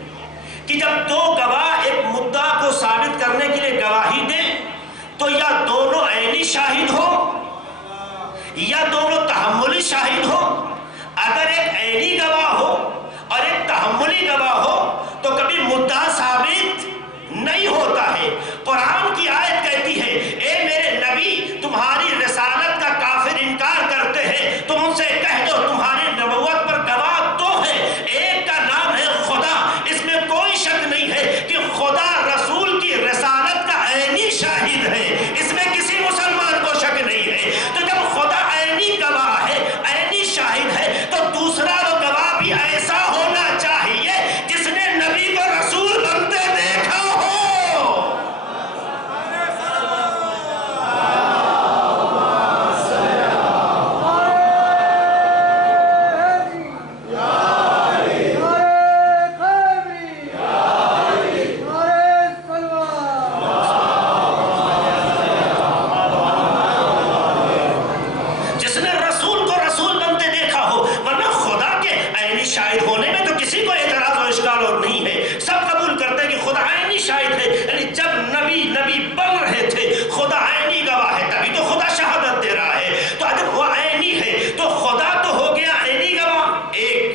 کہ جب دو گواہ ایک مدعا کو ثابت کرنے کے لیے گواہی دیں تو یا دونوں عینی شاہد ہو یا دونوں تحملی شاہد ہو۔ اگر ایک عینی گواہ ہو اور ایک تحملی گواہ ہو تو کبھی مدعا ثابت نہیں ہوتا ہے۔ قرآن کی آیت کہتی ہے، اے میرے نبی، تمہاری رسالت کا کافر انکار کرتے ہیں، تم ان سے کہہ دو تمہاری نبوت پر گواہ دو ہے، ایک کا نام ہے خدا۔ اس میں کوئی شک نہیں ہے کہ خدا رسول کی رسالت کا عینی شاہد ہے، اس میں کسی مسلمان کو شک نہیں ہے۔ تو جب خدا عینی گواہ ہے، عینی شاہد ہے، تو دوسرا وہ گواہ بھی ایسا ہونا چاہیے جس نے نبی کو رسول بنتے دیکھا ہو۔ جس نے رسول کو رسول بنتے دیکھا ہو، ورنہ خدا کے عینی شاہد ہونے میں تو کسی کو اعتراض و اشکال اور نہیں ہے۔ سب قبول کرتے ہیں کہ خدا عینی شاہد ہے، یعنی جب نبی بن رہے تھے خدا عینی گواہ ہے، تبھی تو خدا شہادت دے رہا ہے۔ تو اگر وہ عینی ہے تو خدا تو ہو گیا عینی گواہ۔ ایک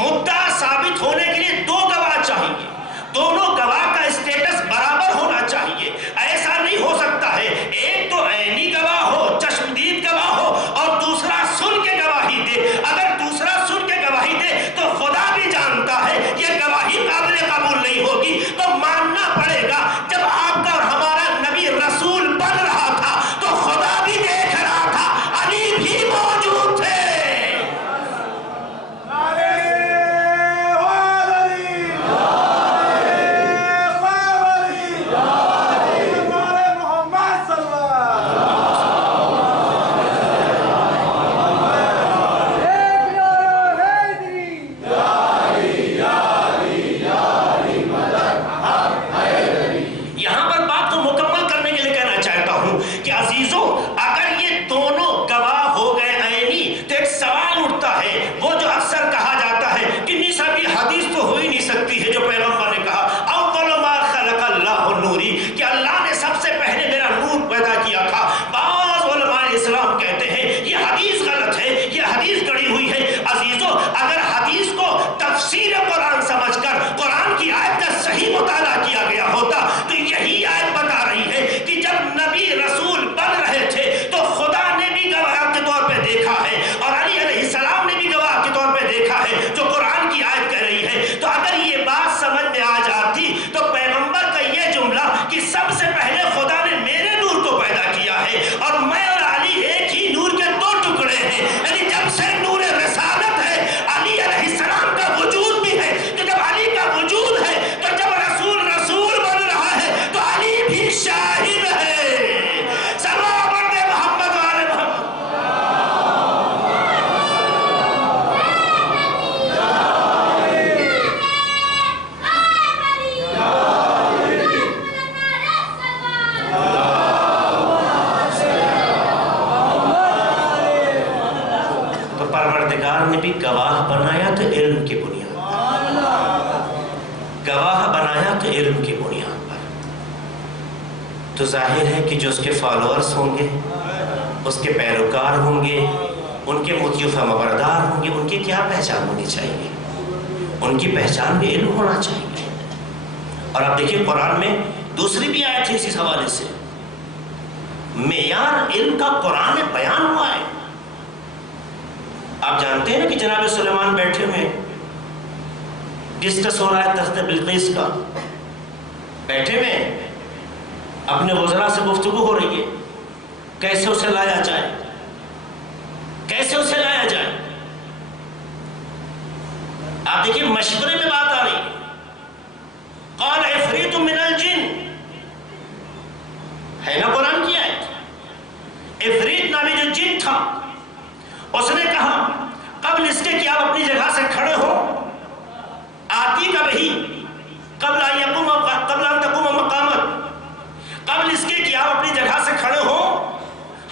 مدعا ثابت ہونے کے لیے دو گواہ چاہیے، دونوں گواہ کا اسٹیٹس برابر ہونا چاہیے۔ ایسا نہیں ہو سکتا ہے ایک تو عینی گواہ ہو، چشمدید گواہ ہو، اور دوسرا سن کے گواہی دے۔ اگر دوسرا سن کے گواہی دے تو خدا بھی جانتا ہے یہ گواہی قابل قبول نہیں ہوگی، تو ماننا پڑے گا جب آپ کا اور ہمارا نبی رسول بن رہا تھا تو خدا بھی دیکھ رہا تھا، علی بھی موجود تھے۔ یہاں پر بات کو مکمل کرنے کے لیے کہنا چاہتا ہوں کہ عزیزوں، اگر یہ دونوں گواہ ہو گئے عینی تو ایک سوال اٹھتا ہے، وہ جو اکثر کہا جاتا ہے کہ نہیں صاحب یہ حدیث تو ہو ہی نہیں سکتی ہے جو پیغمبر نے کہا، اول ما خلق اللہ نوری، کہ اللہ نے سب سے پہلے میرا نور پیدا کیا تھا۔ بعض علماء اسلام کہتے ہیں یہ حدیث غلط ہے، یہ حدیث گڑی ہوئی ہے۔ عزیزوں، اگر حدیث کو تفسیر قرآن سمجھ کر قرآن کی آیت کا صحیح مطالعہ کیا گیا ہوتا تو یہی آیت بتا رہی ہے کہ جب نبی رسول بن رہے تھے تو خدا نے بھی گواہ کے طور پہ دیکھا ہے اور علی علیہ السلام نے بھی گواہ کے طور پہ دیکھا ہے، جو قرآن کی آیت کہہ رہی ہے۔ تو اگر یہ بات سمجھ میں آ جاتی تو پیغمبر کا یہ جملہ کہ سب سے پہلے خدا نے میرے نور کو پیدا کیا ہے اور میں اور علی ایک ہی نور کے دو ٹکڑے ہیں، یعنی جب سے نور رسالت ہے علی علیہ السلام کا وجود بھی ہے، تو جب علی کا وجود ہے تو جب رسول بن رہا ہے تو علی بھی شاہد ہے۔ سلام پڑھتے محمد والے محمد۔ تو پروردگار نے بھی گواہ بنایا تو علم کی بنیاد پر، گواہ بنایا تو علم کی بنیاد پر۔ تو ظاہر ہے کہ جو اس کے فالوورز ہوں گے، اس کے پیروکار ہوں گے، ان کے مطیع و فرمانبردار ہوں گے، ان کی کیا پہچان ہونی چاہیے؟ ان کی پہچان بھی علم ہونا چاہیے۔ اور آپ دیکھیے قرآن میں دوسری بھی آیت ہے اسی حوالے سے، معیار علم کا قرآن میں بیان ہوا ہے۔ آپ جانتے ہیں کہ جناب سلیمان بیٹھے ہوئے، ڈسکس ہو رہا ہے تخت بلقیس کا، بیٹھے ہوئے اپنے وزراء سے گفتگو ہو رہی ہے کیسے اسے لایا جائے۔ کیسے اسے لایا جائے؟ آپ دیکھیے مشورے میں بات آ رہی ہے. قال عفریت من الجن، ہے نا قرآن کی آیت. عفریت نامی جو جن تھا اس نے کہا قبل اس کے کہ آپ اپنی جگہ سے کھڑے ہو، آتی کا بہی قبل ان تقوم مقامت، قبل اس کے کہ آپ اپنی جگہ سے کھڑے ہو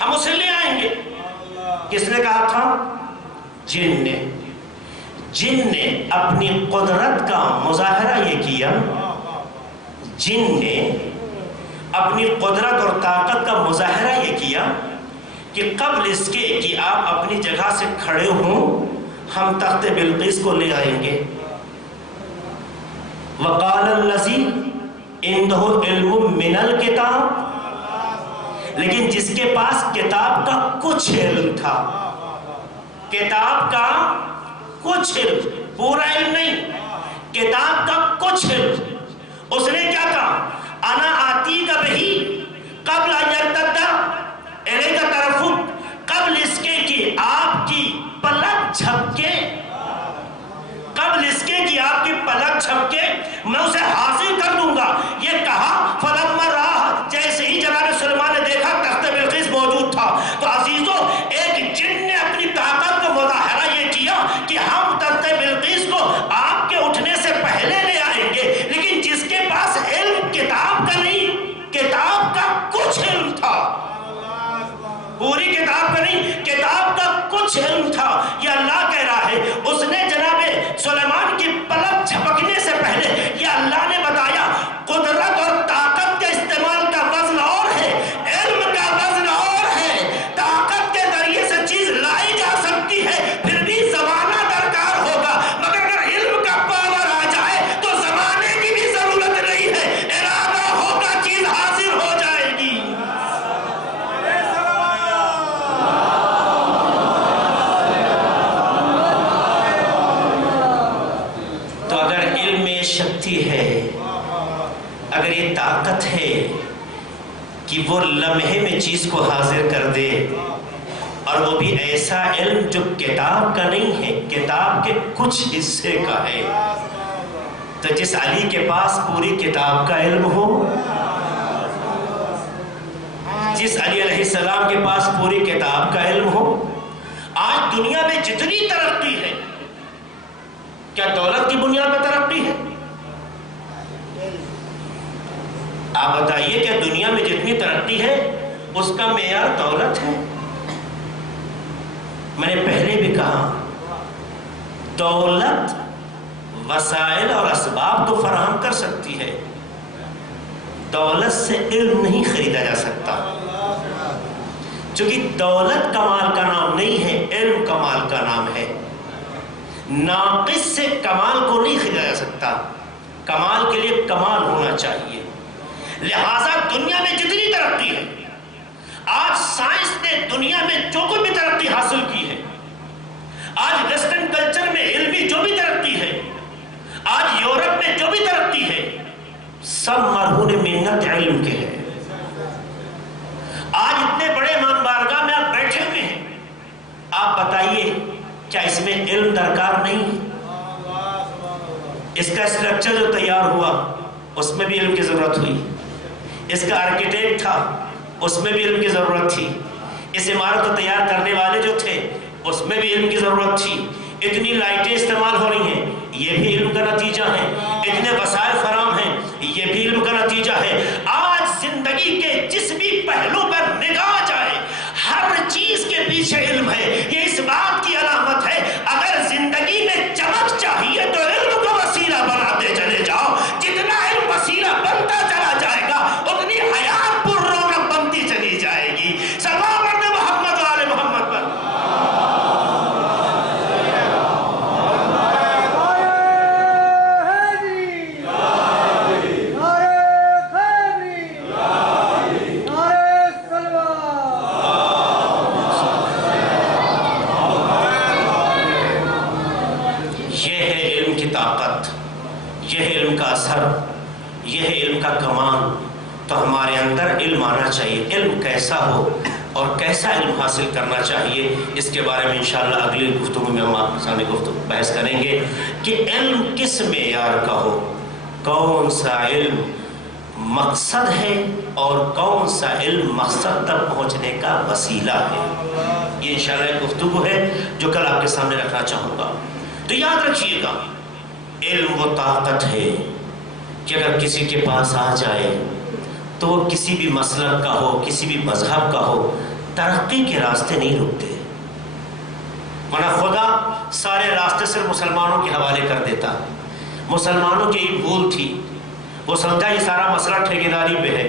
ہم اسے لے آئیں گے. کس نے کہا تھا؟ جن نے. جن نے اپنی قدرت کا مظاہرہ یہ کیا، جن نے اپنی قدرت اور طاقت کا مظاہرہ یہ کیا کہ قبل اس کے کہ آپ اپنی جگہ سے کھڑے ہوں ہم تخت بلقیس کو لے آئیں گے. وقال الذی عنده علم من الکتاب، لیکن جس کے پاس کتاب کا کچھ علم تھا، کتاب کا کچھ علم، پورا علم نہیں، کتاب کا کچھ علم، اس نے کیا کہا؟ انا آتی کا بہی قبل ان یرتد الیک طرفک، قبل اس کے کہ آپ کی پلک جھپکے، قبل اس کے کہ آپ کی پلک جھپکے میں اسے حاصل کر دوں گا. یہ کہا فلما راہ، جیسے ہی جناب سلیمان نے دیکھا تخت بلقیس موجود تھا تو عزیزو ایک جن نے اپنی طاقت کا مظاہرہ یہ کیا کہ ہم تخت بلقیس کو آپ کے اٹھنے سے پہلے لے آئیں گے. لیکن جس کے پاس علم کتاب کا نہیں، کتاب کا کچھ علم تھا، پوری کتاب کا نہیں، کتاب کا کچھ علم تھا. یہ اللہ کہہ رہا ہے اس نے جناب سلیمان کی پلک جھپکنے سے پہلے یہ اللہ نے بتایا قدرت اور طاقت کے استعمال کا وزن اور ہے، علم کا وزن اور ہے. طاقت کے ذریعے سے چیز لائی جا سکتی ہے، پھر بھی زمانہ درکار ہوگا، مگر اگر علم کا پاور آ جائے تو زمانے کی بھی ضرورت نہیں ہے، ارادہ ہوگا چیز حاصل ہو جائے گی. تو اگر علم میں شکتی ہے، اگر یہ طاقت ہے کہ وہ لمحے میں چیز کو حاضر کر دے، اور وہ بھی ایسا علم جو کتاب کا نہیں ہے، کتاب کے کچھ حصے کا ہے، تو جس علی کے پاس پوری کتاب کا علم ہو، جس علی علیہ السلام کے پاس پوری کتاب کا علم ہو. آج دنیا میں جتنی ترقی ہے کیا دولت کی بنیاد پہ ترقی ہے؟ آپ بتائیے کیا دنیا میں جتنی ترقی ہے اس کا معیار دولت ہے؟ میں نے پہلے بھی کہا دولت وسائل اور اسباب تو فراہم کر سکتی ہے، دولت سے علم نہیں خریدا جا سکتا، چونکہ دولت کمال کا نام نہیں ہے، علم کمال کا نام ہے. ناقص سے کمال کو نہیں خریدا جا سکتا، کمال کے لیے کمال ہونا چاہیے. لہذا دنیا میں جتنی ترقی ہے، آج سائنس نے دنیا میں جو کوئی بھی ترقی حاصل کی ہے، آج ویسٹرن کلچر میں علمی جو بھی ترقی ہے، آج یورپ میں جو بھی ترقی ہے، سب مرہون منت علم کے ہیں. آج اتنے بڑے امام بارگاہ میں آپ بیٹھے ہوئے ہیں، آپ بتائیے کیا اس میں علم درکار نہیں ہے؟ اس کا اسٹرکچر جو تیار ہوا اس میں بھی علم کی ضرورت ہوئی، اس کا آرکیٹیکٹ تھا اس میں بھی علم کی ضرورت تھی، اس عمارت کو تیار کرنے والے جو تھے اس میں بھی علم کی ضرورت تھی. اتنی لائٹیں استعمال ہو رہی ہیں یہ بھی علم کا نتیجہ ہے، اتنے وسائل فراہم ہیں یہ بھی علم کا نتیجہ ہے. آج زندگی کے جس بھی پہلو پر نگاہ جائے ہر چیز کے پیچھے علم ہے. یہ اس بات کی علامت ہے اگر زندگی میں چمک چاہیے تو علم کو وسیلہ بناتے چلے جاؤ، جتنا علم وسیلہ بنتا چلا جائے گا اتنی حیات پر رونق بنتی چلی جائے گی. سلام محمد والے محمد پر. یہ ہے علم کا اثر، یہ ہے علم کا کمال. تو ہمارے اندر علم آنا چاہیے. علم کیسا ہو؟ اور کیسا علم حاصل کرنا چاہیے، اس کے بارے میں انشاءاللہ اگلی گفتگو میں ہم آپ کے سامنے بحث کریں گے کہ علم کس معیار کا ہو، کون سا علم مقصد ہے اور کون سا علم مقصد تک پہنچنے کا وسیلہ ہے۔ یہ انشاءاللہ ایک گفتگو ہے جو کل آپ کے سامنے رکھنا چاہوں گا۔ تو یاد رکھیے گا، علم وہ طاقت ہے کہ اگر کسی کے پاس آ جائے تو وہ کسی بھی مسلک کا ہو، کسی بھی مذہب کا ہو، ترقی کے راستے نہیں رکتے، ورنہ خدا سارے راستے صرف مسلمانوں کے حوالے کر دیتا۔ مسلمانوں کی ایک بھول تھی، وہ سمجھا یہ سارا مسئلہ ٹھیکیداری پہ ہے،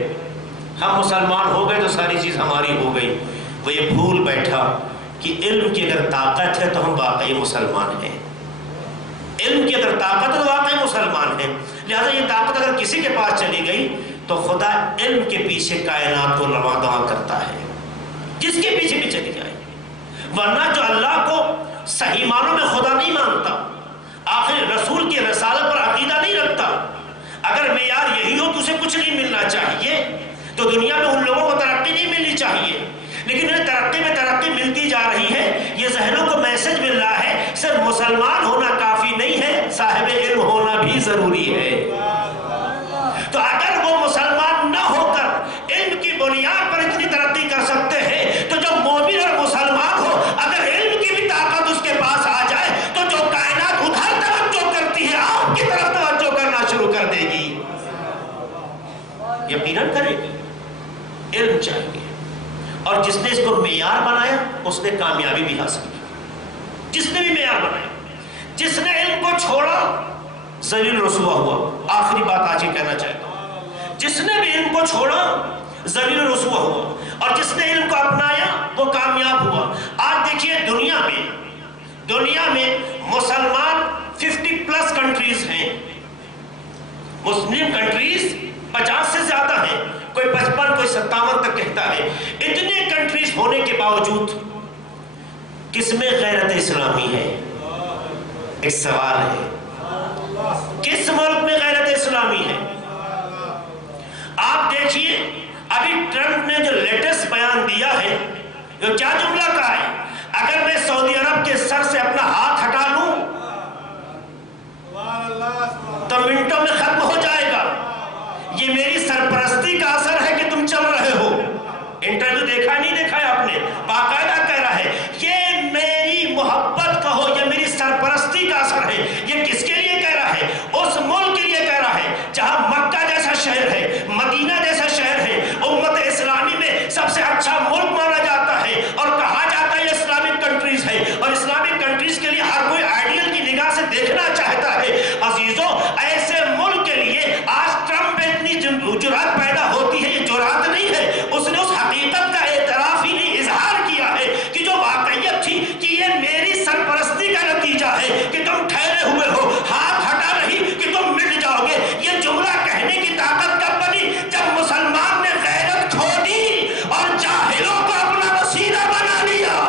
ہم مسلمان ہو گئے تو ساری چیز ہماری ہو گئی۔ وہ یہ بھول بیٹھا کہ علم کی اگر طاقت ہے تو ہم واقعی مسلمان ہیں، علم کی اگر طاقت ہے تو واقعی مسلمان ہیں۔ لہذا یہ طاقت اگر کسی کے پاس چلی گئی تو خدا علم کے پیچھے کائنات کو رواں دواں کرتا ہے، جس کے پیچھے بھی چلی جائے۔ ورنہ جو اللہ کو صحیح معنوں میں خدا نہیں مانتا، آخر رسول کی رسالت پر عقیدہ نہیں رکھتا، اگر معیار یہی ہو کہ اسے کچھ نہیں ملنا چاہیے تو دنیا میں ان لوگوں کو ترقی نہیں ملنی چاہیے، لیکن انہیں ترقی میں ترقی ملتی جا رہی ہے۔ یہ ذہنوں کو میسج مل رہا ہے صرف مسلمان ہونا کافی نہیں ہے، صاحب علم ہونا بھی ضروری ہے۔ تو اگر وہ مسلمان نہ ہو کر علم کی بنیاد پر اتنی ترقی کر سکتے ہیں تو جو مومن اور مسلمان ہو اگر علم کی بھی طاقت اس کے پاس آ جائے تو جو کائنات ادھر توجہ کرتی ہے آپ کی طرف توجہ کرنا شروع کر دے گی، یقیناً کرے گی۔ علم چاہیے، اور جس نے اس کو معیار بنایا اس نے کامیابی بھی حاصل کی۔ جس نے بھی معیار بنایا، جس نے علم کو چھوڑا ذلیل رسوا ہوا۔ آخری بات آج یہ کہنا چاہتا ہوں، جس نے بھی علم کو چھوڑا ذلیل رسوا ہوا، اور جس نے علم کو اپنایا وہ کامیاب ہوا۔ آج دیکھیے دنیا میں مسلمان 50+ کنٹریز ہیں، مسلم کنٹریز 50 سے زیادہ ہیں، کوئی 55 کوئی 57 تک کہتا ہے۔ اتنے کنٹریز ہونے کے باوجود کس میں غیرت اسلامی ہے؟ ایک سوال ہے، کس ملک میں غیرت اسلامی ہے؟ آپ دیکھیے ابھی ٹرمپ نے جو لیٹسٹ بیان دیا ہے، جو کیا جملہ کہا ہے، اگر میں سعودی عرب کے سر سے اپنا ہاتھ ہٹا لوں تو منٹوں میں ختم ہو جائے گا، یہ میری سرپرستی کا اثر ہے کہ تم چل رہے ہو۔ انٹرویو دیکھا نہیں دیکھا ہے آپ نے، باقاعدہ کہہ رہا ہے یہ میری محبت کا ہو، یہ میری سرپرستی کا اثر ہے۔ یہ کس کے لیے کہہ رہا ہے؟ اس ملک کے لیے کہہ رہا ہے جہاں مکہ جیسا شہر ہے، مدینہ جیسا شہر ہے، امت اسلامی میں سب سے اچھا ملک مانا جاتا ہے، اور کہا جاتا ہے یہ اسلامک کنٹریز ہے، اور اسلامک کنٹریز کے لیے ہر کوئی آئیڈیل کی نگاہ سے دیکھنا چاہتا ہے۔ عزیزوں، ایسے ملک کے لیے آج ٹرمپ میں اتنی جرات پیدا ہوتی ہے، یہ جرات نہیں ہے، اس نے اس حقیقت کا اعتراف ہی نہیں اظہار کیا ہے کہ جو واقعیت تھی کہ یہ میری سرپرستی کا نتیجہ ہے کہ تم ٹھہرے ہوئے ہو، ہاتھ ہٹا نہیں کہ تم مٹ جاؤ گے۔ یہ جملہ کہنے کی طاقت کب بنی؟ جب مسلمان نے غیرت کھو دی اور جاہلوں کو اپنا وسیلہ بنا لیا۔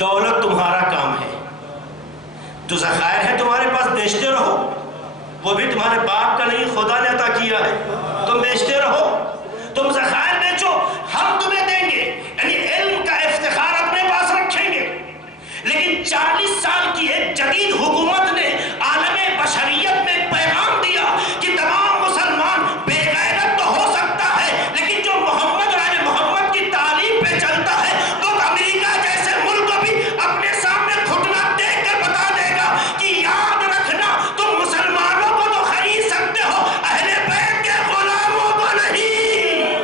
دولت تمہارا کام ہے، جو ذخائر ہے تمہارے پاس بیچتے رہو، وہ بھی تمہارے باپ کا نہیں، خدا نے عطا کیا ہے، تم بیچتے رہو، تم ذخائر بیچو، ہم تمہیں دیں گے، یعنی علم کا افتخار اپنے پاس رکھیں گے۔ لیکن 40 سال کی ایک جدید حکومت نے عالم بشریت میں پیغام دیا کہ تمام مسلمان بے غیرت تو ہو سکتا ہے، لیکن جو محمد اور آل محمد کی تعلیم پہ چلتا ہے وہ امریکہ جیسے ملک کو بھی اپنے سامنے گھٹنا دیکھ کر بتا دے گا کہ یاد رکھنا تم مسلمانوں کو تو خرید سکتے ہو، اہل بیت کے غلاموں کو نہیں۔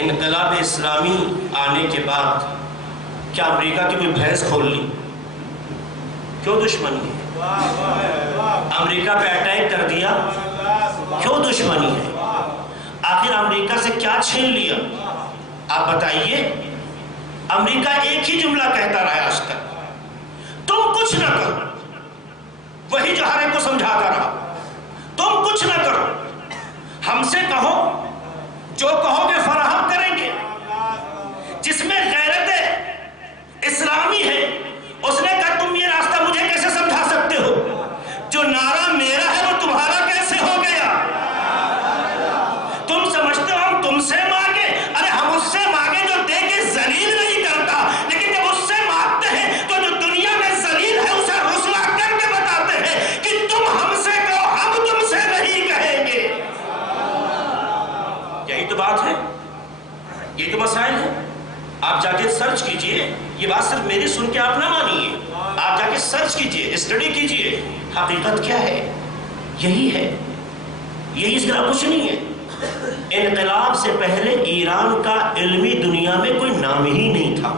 انقلاب اسلامی آنے کے بعد کیا امریکہ کی کوئی بھینس کھول لی؟ کیوں دشمنی ہے؟ امریکہ پہ اٹیک کر دیا، کیوں دشمنی ہے؟ آخر امریکہ سے کیا چھین لیا؟ آپ بتائیے۔ امریکہ ایک ہی جملہ کہتا رہا آج تک، تم کچھ نہ کرو، وہی جو ہر ایک کو سمجھاتا رہا، تم کچھ نہ کرو، ہم سے کہو، جو کہو گے فراہم کریں گے۔ جس میں غیرت اسلامی ہے اس نے کہا تم یہ راستہ مجھے کیسے سمجھا سکتے ہو؟ جو نعرہ میرا ہے وہ تمہارا کیسے ہو گیا؟ تم سمجھتے ہو ہم تم سے مانگے؟ ارے ہم اس سے مانگے جو دے کے ذلیل نہیں کرتا، لیکن جب اس سے مانگتے ہیں تو جو دنیا میں ذلیل ہے اسے رسوا کر کے بتاتے ہیں کہ تم ہم سے کہو، ہم تم سے نہیں کہیں گے۔ یہی تو بات ہے، یہی تو مسائل ہے۔ آپ جا کے سرچ کیجئے، یہ بات صرف میری سن کے آپ نہ مانیے، آپ جا کے سرچ کیجئے، اسٹڈی کیجئے، حقیقت کیا ہے؟ یہی ہے، یہی، اس طرح کچھ نہیں ہے۔ انقلاب سے پہلے ایران کا علمی دنیا میں کوئی نام ہی نہیں تھا۔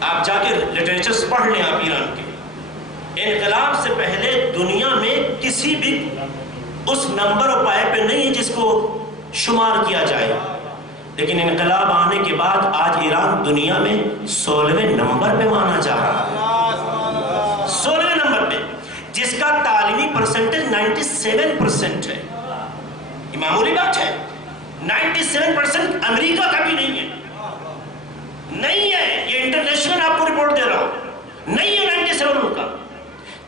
آپ جا کے لٹریچرز پڑھ لیں آپ ایران کے۔ انقلاب سے پہلے دنیا میں کسی بھی اس نمبر و پائے پہ نہیں ہے جس کو شمار کیا جائے، لیکن انقلاب آنے کے بعد آج ایران دنیا میں 16ویں نمبر پہ مانا جا رہا ہے، 16ویں نمبر پہ، جس کا تعلیمی پرسنٹیج 97% ہے۔ یہ معمولی بات ہے، 97% امریکہ کا بھی نہیں ہے، نہیں ہے، یہ انٹرنیشنل آپ کو رپورٹ دے رہا ہوں، نہیں ہے 97 کا۔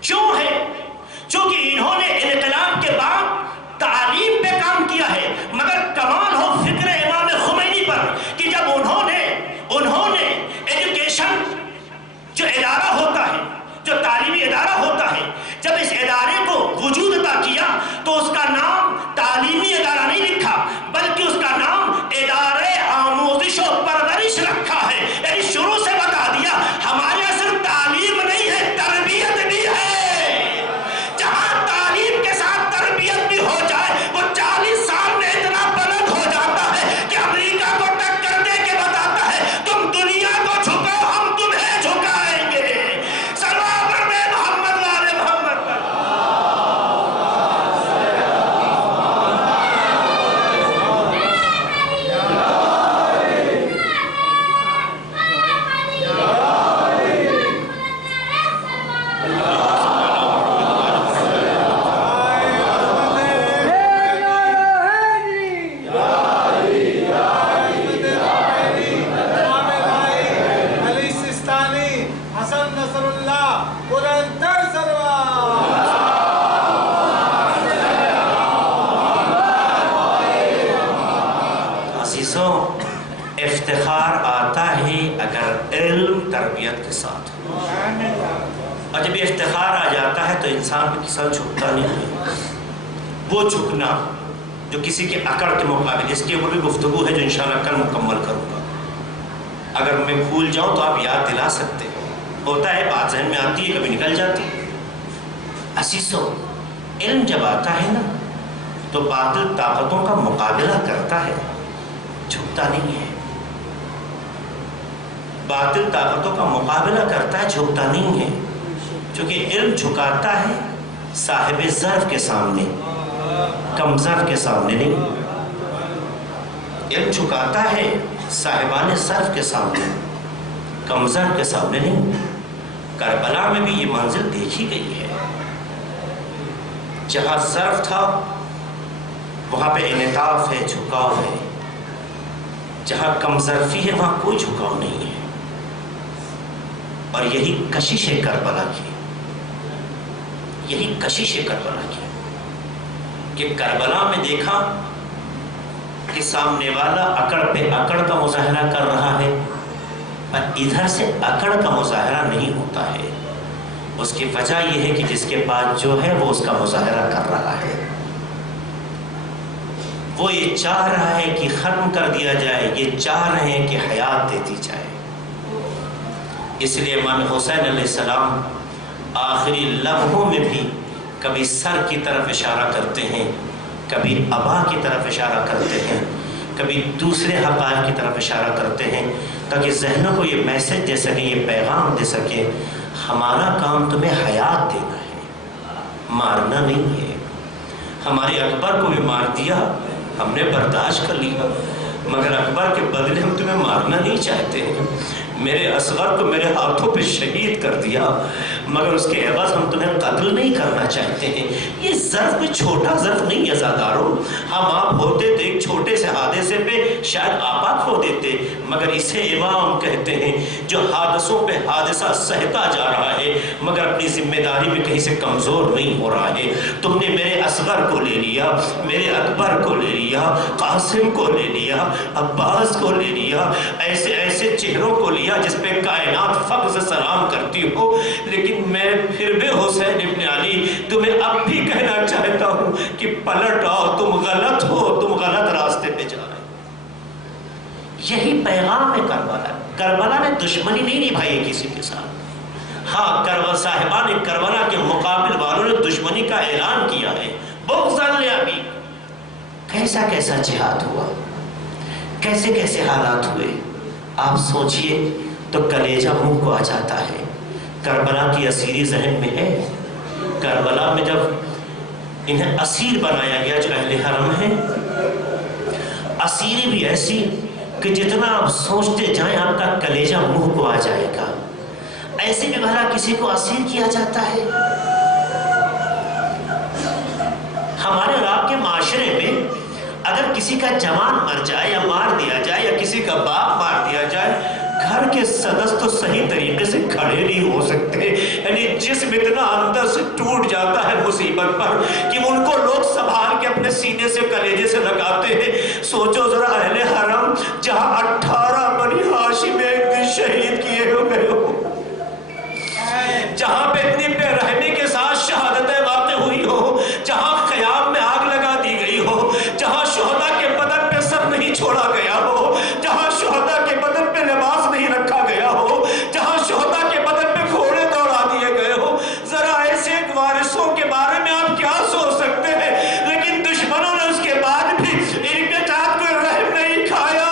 کیوں ہے؟ چونکہ انہوں نے انقلاب کے بعد تعلیم پہ کام کیا ہے، مگر کمال ہو فکر امام خمینی پر کہ جب انہوں نے ایجوکیشن جو ادارہ ہوتا ہے، جو تعلیمی ادارہ ہوتا ہے، جب اس ادارے کو وجود عطا کیا تو اس کا نام تعلیمی ادارہ نہیں لکھا، بلکہ اس کا نام ادارے آموزش و پرورش رکھا ہے۔ یعنی شروع سے بتا دیا ہمارے یہاں صرف تعلیم نہیں ہے، تربیت بھی ہے۔ جہاں تعلیم کے ساتھ تربیت بھی ہو جائے وہ 40 سال میں اتنا بلند ہو جاتا ہے کہ امریکہ کو ٹکر دے کے بتاتا ہے تم دنیا کو جھکاؤ، ہم تمہیں جھکائیں گے۔ صلوات پڑھیں محمد والے محمد پر۔ افتخار آتا ہے اگر علم تربیت کے ساتھ ہو، اور جب یہ افتخار آ جاتا ہے تو انسان کو کسی جھکتا نہیں ہے۔ وہ جھکنا جو کسی کے اکڑ کے مقابل، اس کے اوپر بھی گفتگو ہے جو انشاءاللہ کل مکمل کروں گا۔ اگر میں بھول جاؤں تو آپ یاد دلا سکتے ہیں، ہوتا ہے بات ذہن میں آتی ہے کبھی نکل جاتی ہے۔ عزیزو، علم جب آتا ہے نا تو باطل طاقتوں کا مقابلہ کرتا ہے، جھکتا نہیں ہے۔ باطل طاقتوں کا مقابلہ کرتا ہے، جھکتا نہیں ہے، چونکہ علم جھکاتا ہے صاحب ظرف کے سامنے، کم ظرف کے سامنے نہیں۔ علم جھکاتا ہے صاحبان ظرف کے سامنے، کم ظرف کے سامنے نہیں۔ کربلا میں بھی یہ منزل دیکھی گئی ہے، جہاں ظرف تھا وہاں پہ انعطاف ہے، جھکاؤ ہے، جہاں کم ظرفی ہے وہاں کوئی جھکاؤ نہیں ہے۔ اور یہی کشش ہے کربلا کی، یہی کشش ہے کربلا کی، کہ کربلا میں دیکھا کہ سامنے والا اکڑ پہ اکڑ کا مظاہرہ کر رہا ہے، پر ادھر سے اکڑ کا مظاہرہ نہیں ہوتا ہے۔ اس کی وجہ یہ ہے کہ جس کے پاس جو ہے وہ اس کا مظاہرہ کر رہا ہے، وہ یہ چاہ رہا ہے کہ ختم کر دیا جائے، یہ چاہ رہے ہیں کہ حیات دیتی جائے۔ اس لیے امام حسین علیہ السلام آخری لمحوں میں بھی کبھی سر کی طرف اشارہ کرتے ہیں، کبھی ابا کی طرف اشارہ کرتے ہیں، کبھی دوسرے حقائق کی طرف اشارہ کرتے ہیں تاکہ ذہنوں کو یہ میسج دے سکیں، یہ پیغام دے سکیں، ہمارا کام تمہیں حیات دینا ہے، مارنا نہیں ہے۔ ہمارے اکبر کو بھی مار دیا، ہم نے برداشت کر لیا، مگر اکبر کے بدلے ہم تمہیں مارنا نہیں چاہتے ہیں۔ میرے اصغر کو میرے ہاتھوں پہ شہید کر دیا، مگر اس کے عوض ہم تمہیں قتل نہیں کرنا چاہتے ہیں۔ یہ ظرف میں چھوٹا ظرف نہیں ہے زادارو، ہم آپ ہوتے تو ایک چھوٹے سے حادثے پہ شاید آپا کھو دیتے، مگر اسے امام کہتے ہیں جو حادثوں پہ حادثہ سہتا جا رہا ہے مگر اپنی ذمہ داری میں کہیں سے کمزور نہیں ہو رہا ہے۔ تم نے میرے اصغر کو لے لیا، میرے اکبر کو لے لیا، قاسم کو لے لیا، عباس کو لے لیا، ایسے ایسے چہروں کو لیا جس پہ کائنات فخر سے سلام کرتی ہو، لیکن میں پھر بھی حسین ابن علی تمہیں اب بھی کہنا چاہتا ہوں کہ پلٹ آؤ، تم غلط ہو، تم غلط راستے پہ جا رہے ہو۔ یہی پیغام ہے کربلا۔ کربلا نے دشمنی نہیں نبھائی کسی کے ساتھ، ہاں کربلا صاحبان کربلا کے مقابل والوں نے دشمنی کا اعلان کیا ہے، بغض ابھی۔ کیسا کیسا جہاد ہوا، کیسے کیسے حالات ہوئے، آپ سوچئے تو کلیجہ منہ کو آ جاتا ہے۔ کربلا کی اسیری ذہن میں ہے، کربلا میں جب انہیں اسیر بنایا گیا جو اہل حرم ہیں، اسیری بھی ایسی کہ جتنا آپ سوچتے جائیں آپ کا کلیجہ منہ کو آ جائے گا۔ ایسے بھی بھلا کسی کو اسیر کیا جاتا ہے؟ ہمارے اور آپ کے معاشرے میں اگر کسی کا جوان مر جائے یا مار دیا جائے یا کسی کا باپ مار دیا جائے، گھر کے سدس تو صحیح طریقے سے کھڑے نہیں ہو سکتے، یعنی جسم اتنا اندر سے ٹوٹ جاتا ہے مصیبت پر کہ ان کو لوگ سنبھال کے اپنے سینے سے کلیجے سے لگاتے ہیں۔ سوچو ذرا اہل حرم جہاں 18 بنی ہاشم ایک دن شہید کیے ہوئے ہو، جہاں پہ اتنی بے رحمی کے ساتھ شہادتیں واقع ہوئی ہو، جہاں خیام میں آگ لگا دی گئی ہو، جہاں شہداء کے بدن پہ سر نہیں چھوڑا گیا ہو، جہاں شہداء کے بدن پہ لباس نہیں رکھا گیا ہو، جہاں شہداء کے بدن پہ گھوڑے دوڑا دیے گئے ہو، ذرا ایسے وارثوں کے بارے میں آپ کیا سوچ سکتے ہیں؟ لیکن دشمنوں نے اس کے بعد بھی ان کے ساتھ کوئی رحم نہیں کھایا،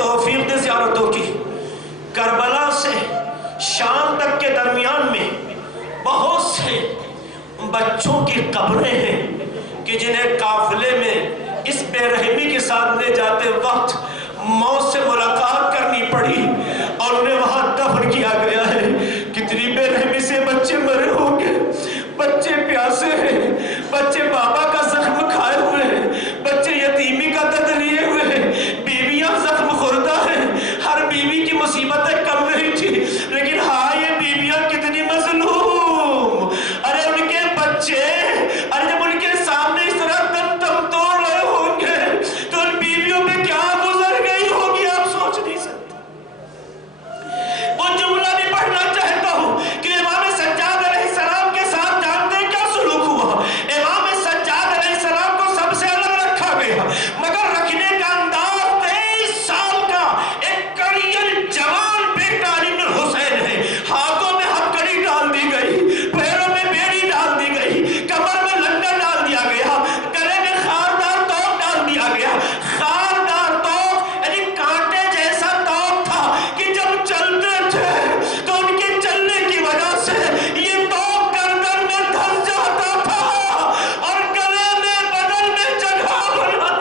توفیق دے زیارتوں کی۔ کربلا سے شام تک کے درمیان میں بہت سے بچوں کی قبریں ہیں کہ جنہیں قافلے میں اس بے رحمی کے ساتھ لے جاتے وقت موت سے ملاقات کرنی پڑی اور انہیں وہاں دفن کیا گیا ہے۔ کتنی بے رحمی سے بچے مرے ہوں گے، بچے پیاسے ہیں، بچے بابا کا زخم کھائے ہوئے ہیں، بچے یتیمی کا درد لیے ہوئے ہیں، بیویاں زخم خوردہ ہیں۔ ہر بیوی کی مصیبتیں کم نہیں تھی، لیکن ہاں یہ بیویاں کتنی مظلوم، ارے ان کے بچے، ارے جب ان کے سامنے اس طرح دم توڑ رہے ہوں گے تو ان بیویوں پہ کیا گزر گئی ہوگی آپ سوچ نہیں سکتے۔ وہ جملہ بھی پڑھنا چاہتا ہوں کہ امام سجاد علیہ السلام کے ساتھ جانتے ہیں کیا سلوک ہوا؟ امام سجاد علیہ السلام کو سب سے الگ رکھا گیا، مگر رکھنے کا انداز 23 سال کا ایک کڑیل جوان بیٹا علی بن حسین ہے۔ ہاتھوں میں ہتھکڑی ڈال دی گئی، پیروں میں بیڑی ڈال دی گئی، کمر میں لنگر ڈال دیا گیا، گلے میں خاردار توق ڈال دیا گیا۔ خاردار توق یعنی کانٹے جیسا توق تھا کہ جب چلتے تھے تو ان کے چلنے کی وجہ سے یہ توق گردن میں دھس جاتا تھا اور گلے میں بدن میں جگہ بنا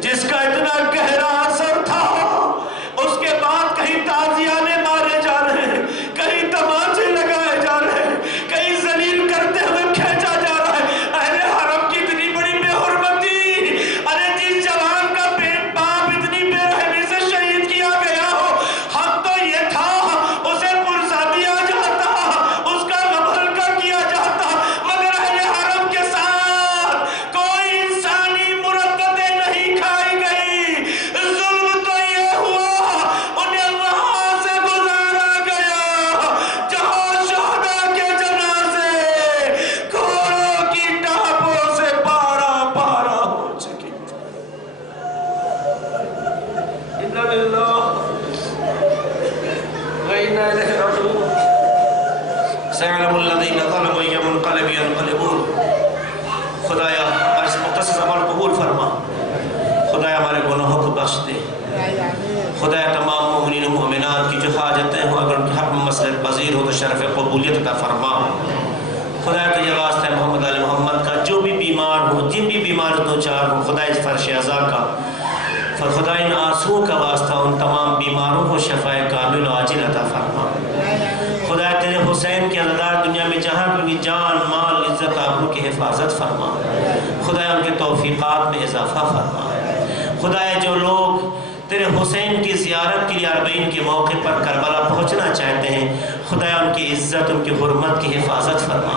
جس کا اتنا گہرا اثر تھا۔ اس کے بعد کہیں تازیانے مارے جا رہے ہیں، کہیں تماچے لگائے جا رہے ہیں، کہیں ذلیل کرتے ہوئے کھینچا جا رہا ہے۔ اہل حرم کی اتنی بڑی بے حرمتی، ارے جس جوان کا باپ اتنی بے رحمی سے شہید کیا گیا ہو، حق تو یہ تھا اسے پرسا دیا جاتا، اس کا غبن کا کیا جاتا، مگر اہل حرم کے ساتھ کوئی انسانی مربتیں نہیں کھائی گئی۔ ظلم تو یہ ہوا انہیں وہاں سے گزارا گیا جہاں شہداء کے جنازے گھوڑوں کی ٹاپوں سے پارا پارا ہو چکے تھے۔ اِنَّ لِلَّهِ وَإِنَّا إِلَيْهِ رَاجِعُونَ۔ سَيَعْلَمُ الَّذِينَ ظَلَمُوا أَيَّ مُنقَلَبٍ يَنقَلِبُونَ۔ خدایا اس مقدس عمل قبول فرما، خدایا ہمارے گناہوں کو بخش دے، خدایا تمام مومنین و مومنات کی جو حاجتیں ہوں اگر ان کے حق میں مسئلہ پذیر ہو تو شرف قبولیت عطا فرما۔ خدایا تجھے واسطہ ہے محمد علی محمد کا، جو بھی بیمار ہو، جن بھی بیمار دو چار ہوں، خدا اس فرش عزا کا، خدا ان آنسوؤں کا واسطہ ان تمام بیماروں کو شفاء کامل و عاجل عطا فرما۔ خدا تیرے حسین کے عزادار دنیا میں جہاں بھی جان مال عزت آبرو کی حفاظت فرما، خدا ان کے توفیقات میں اضافہ فرما۔ خدا جو لوگ تیرے حسین کی زیارت کے لیے 40 کے موقع پر کربلا پہنچنا چاہتے ہیں، خدا ان کی عزت ان کی حرمت کی حفاظت فرما۔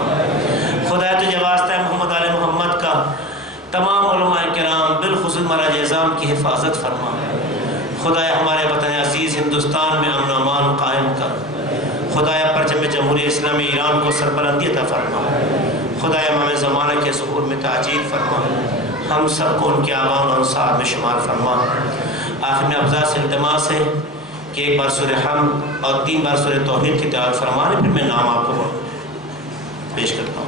خدا تجھے واسطہ ہے محمد علی محمد کا، تمام علماء کرام بالخصوص مراجع اعظام کی حفاظت فرما۔ خدا ہمارے وطن عزیز ہندوستان میں امن و امان قائم کر، خدایا پرچم جمہوریہ اسلامی ایران کو سربلندی عطا فرما، خدایا امام زمانہ کے ظہور میں تاجیل فرما، ہم سب کو ان کے اعوان و انصار میں شمار فرما۔ آخر میں افضل سے التماس ہے کہ ایک بار سورہ حمد اور 3 بار سورہ توحید کی تلاوت فرمانے، پھر میں نام آپ کو پیش کرتا ہوں۔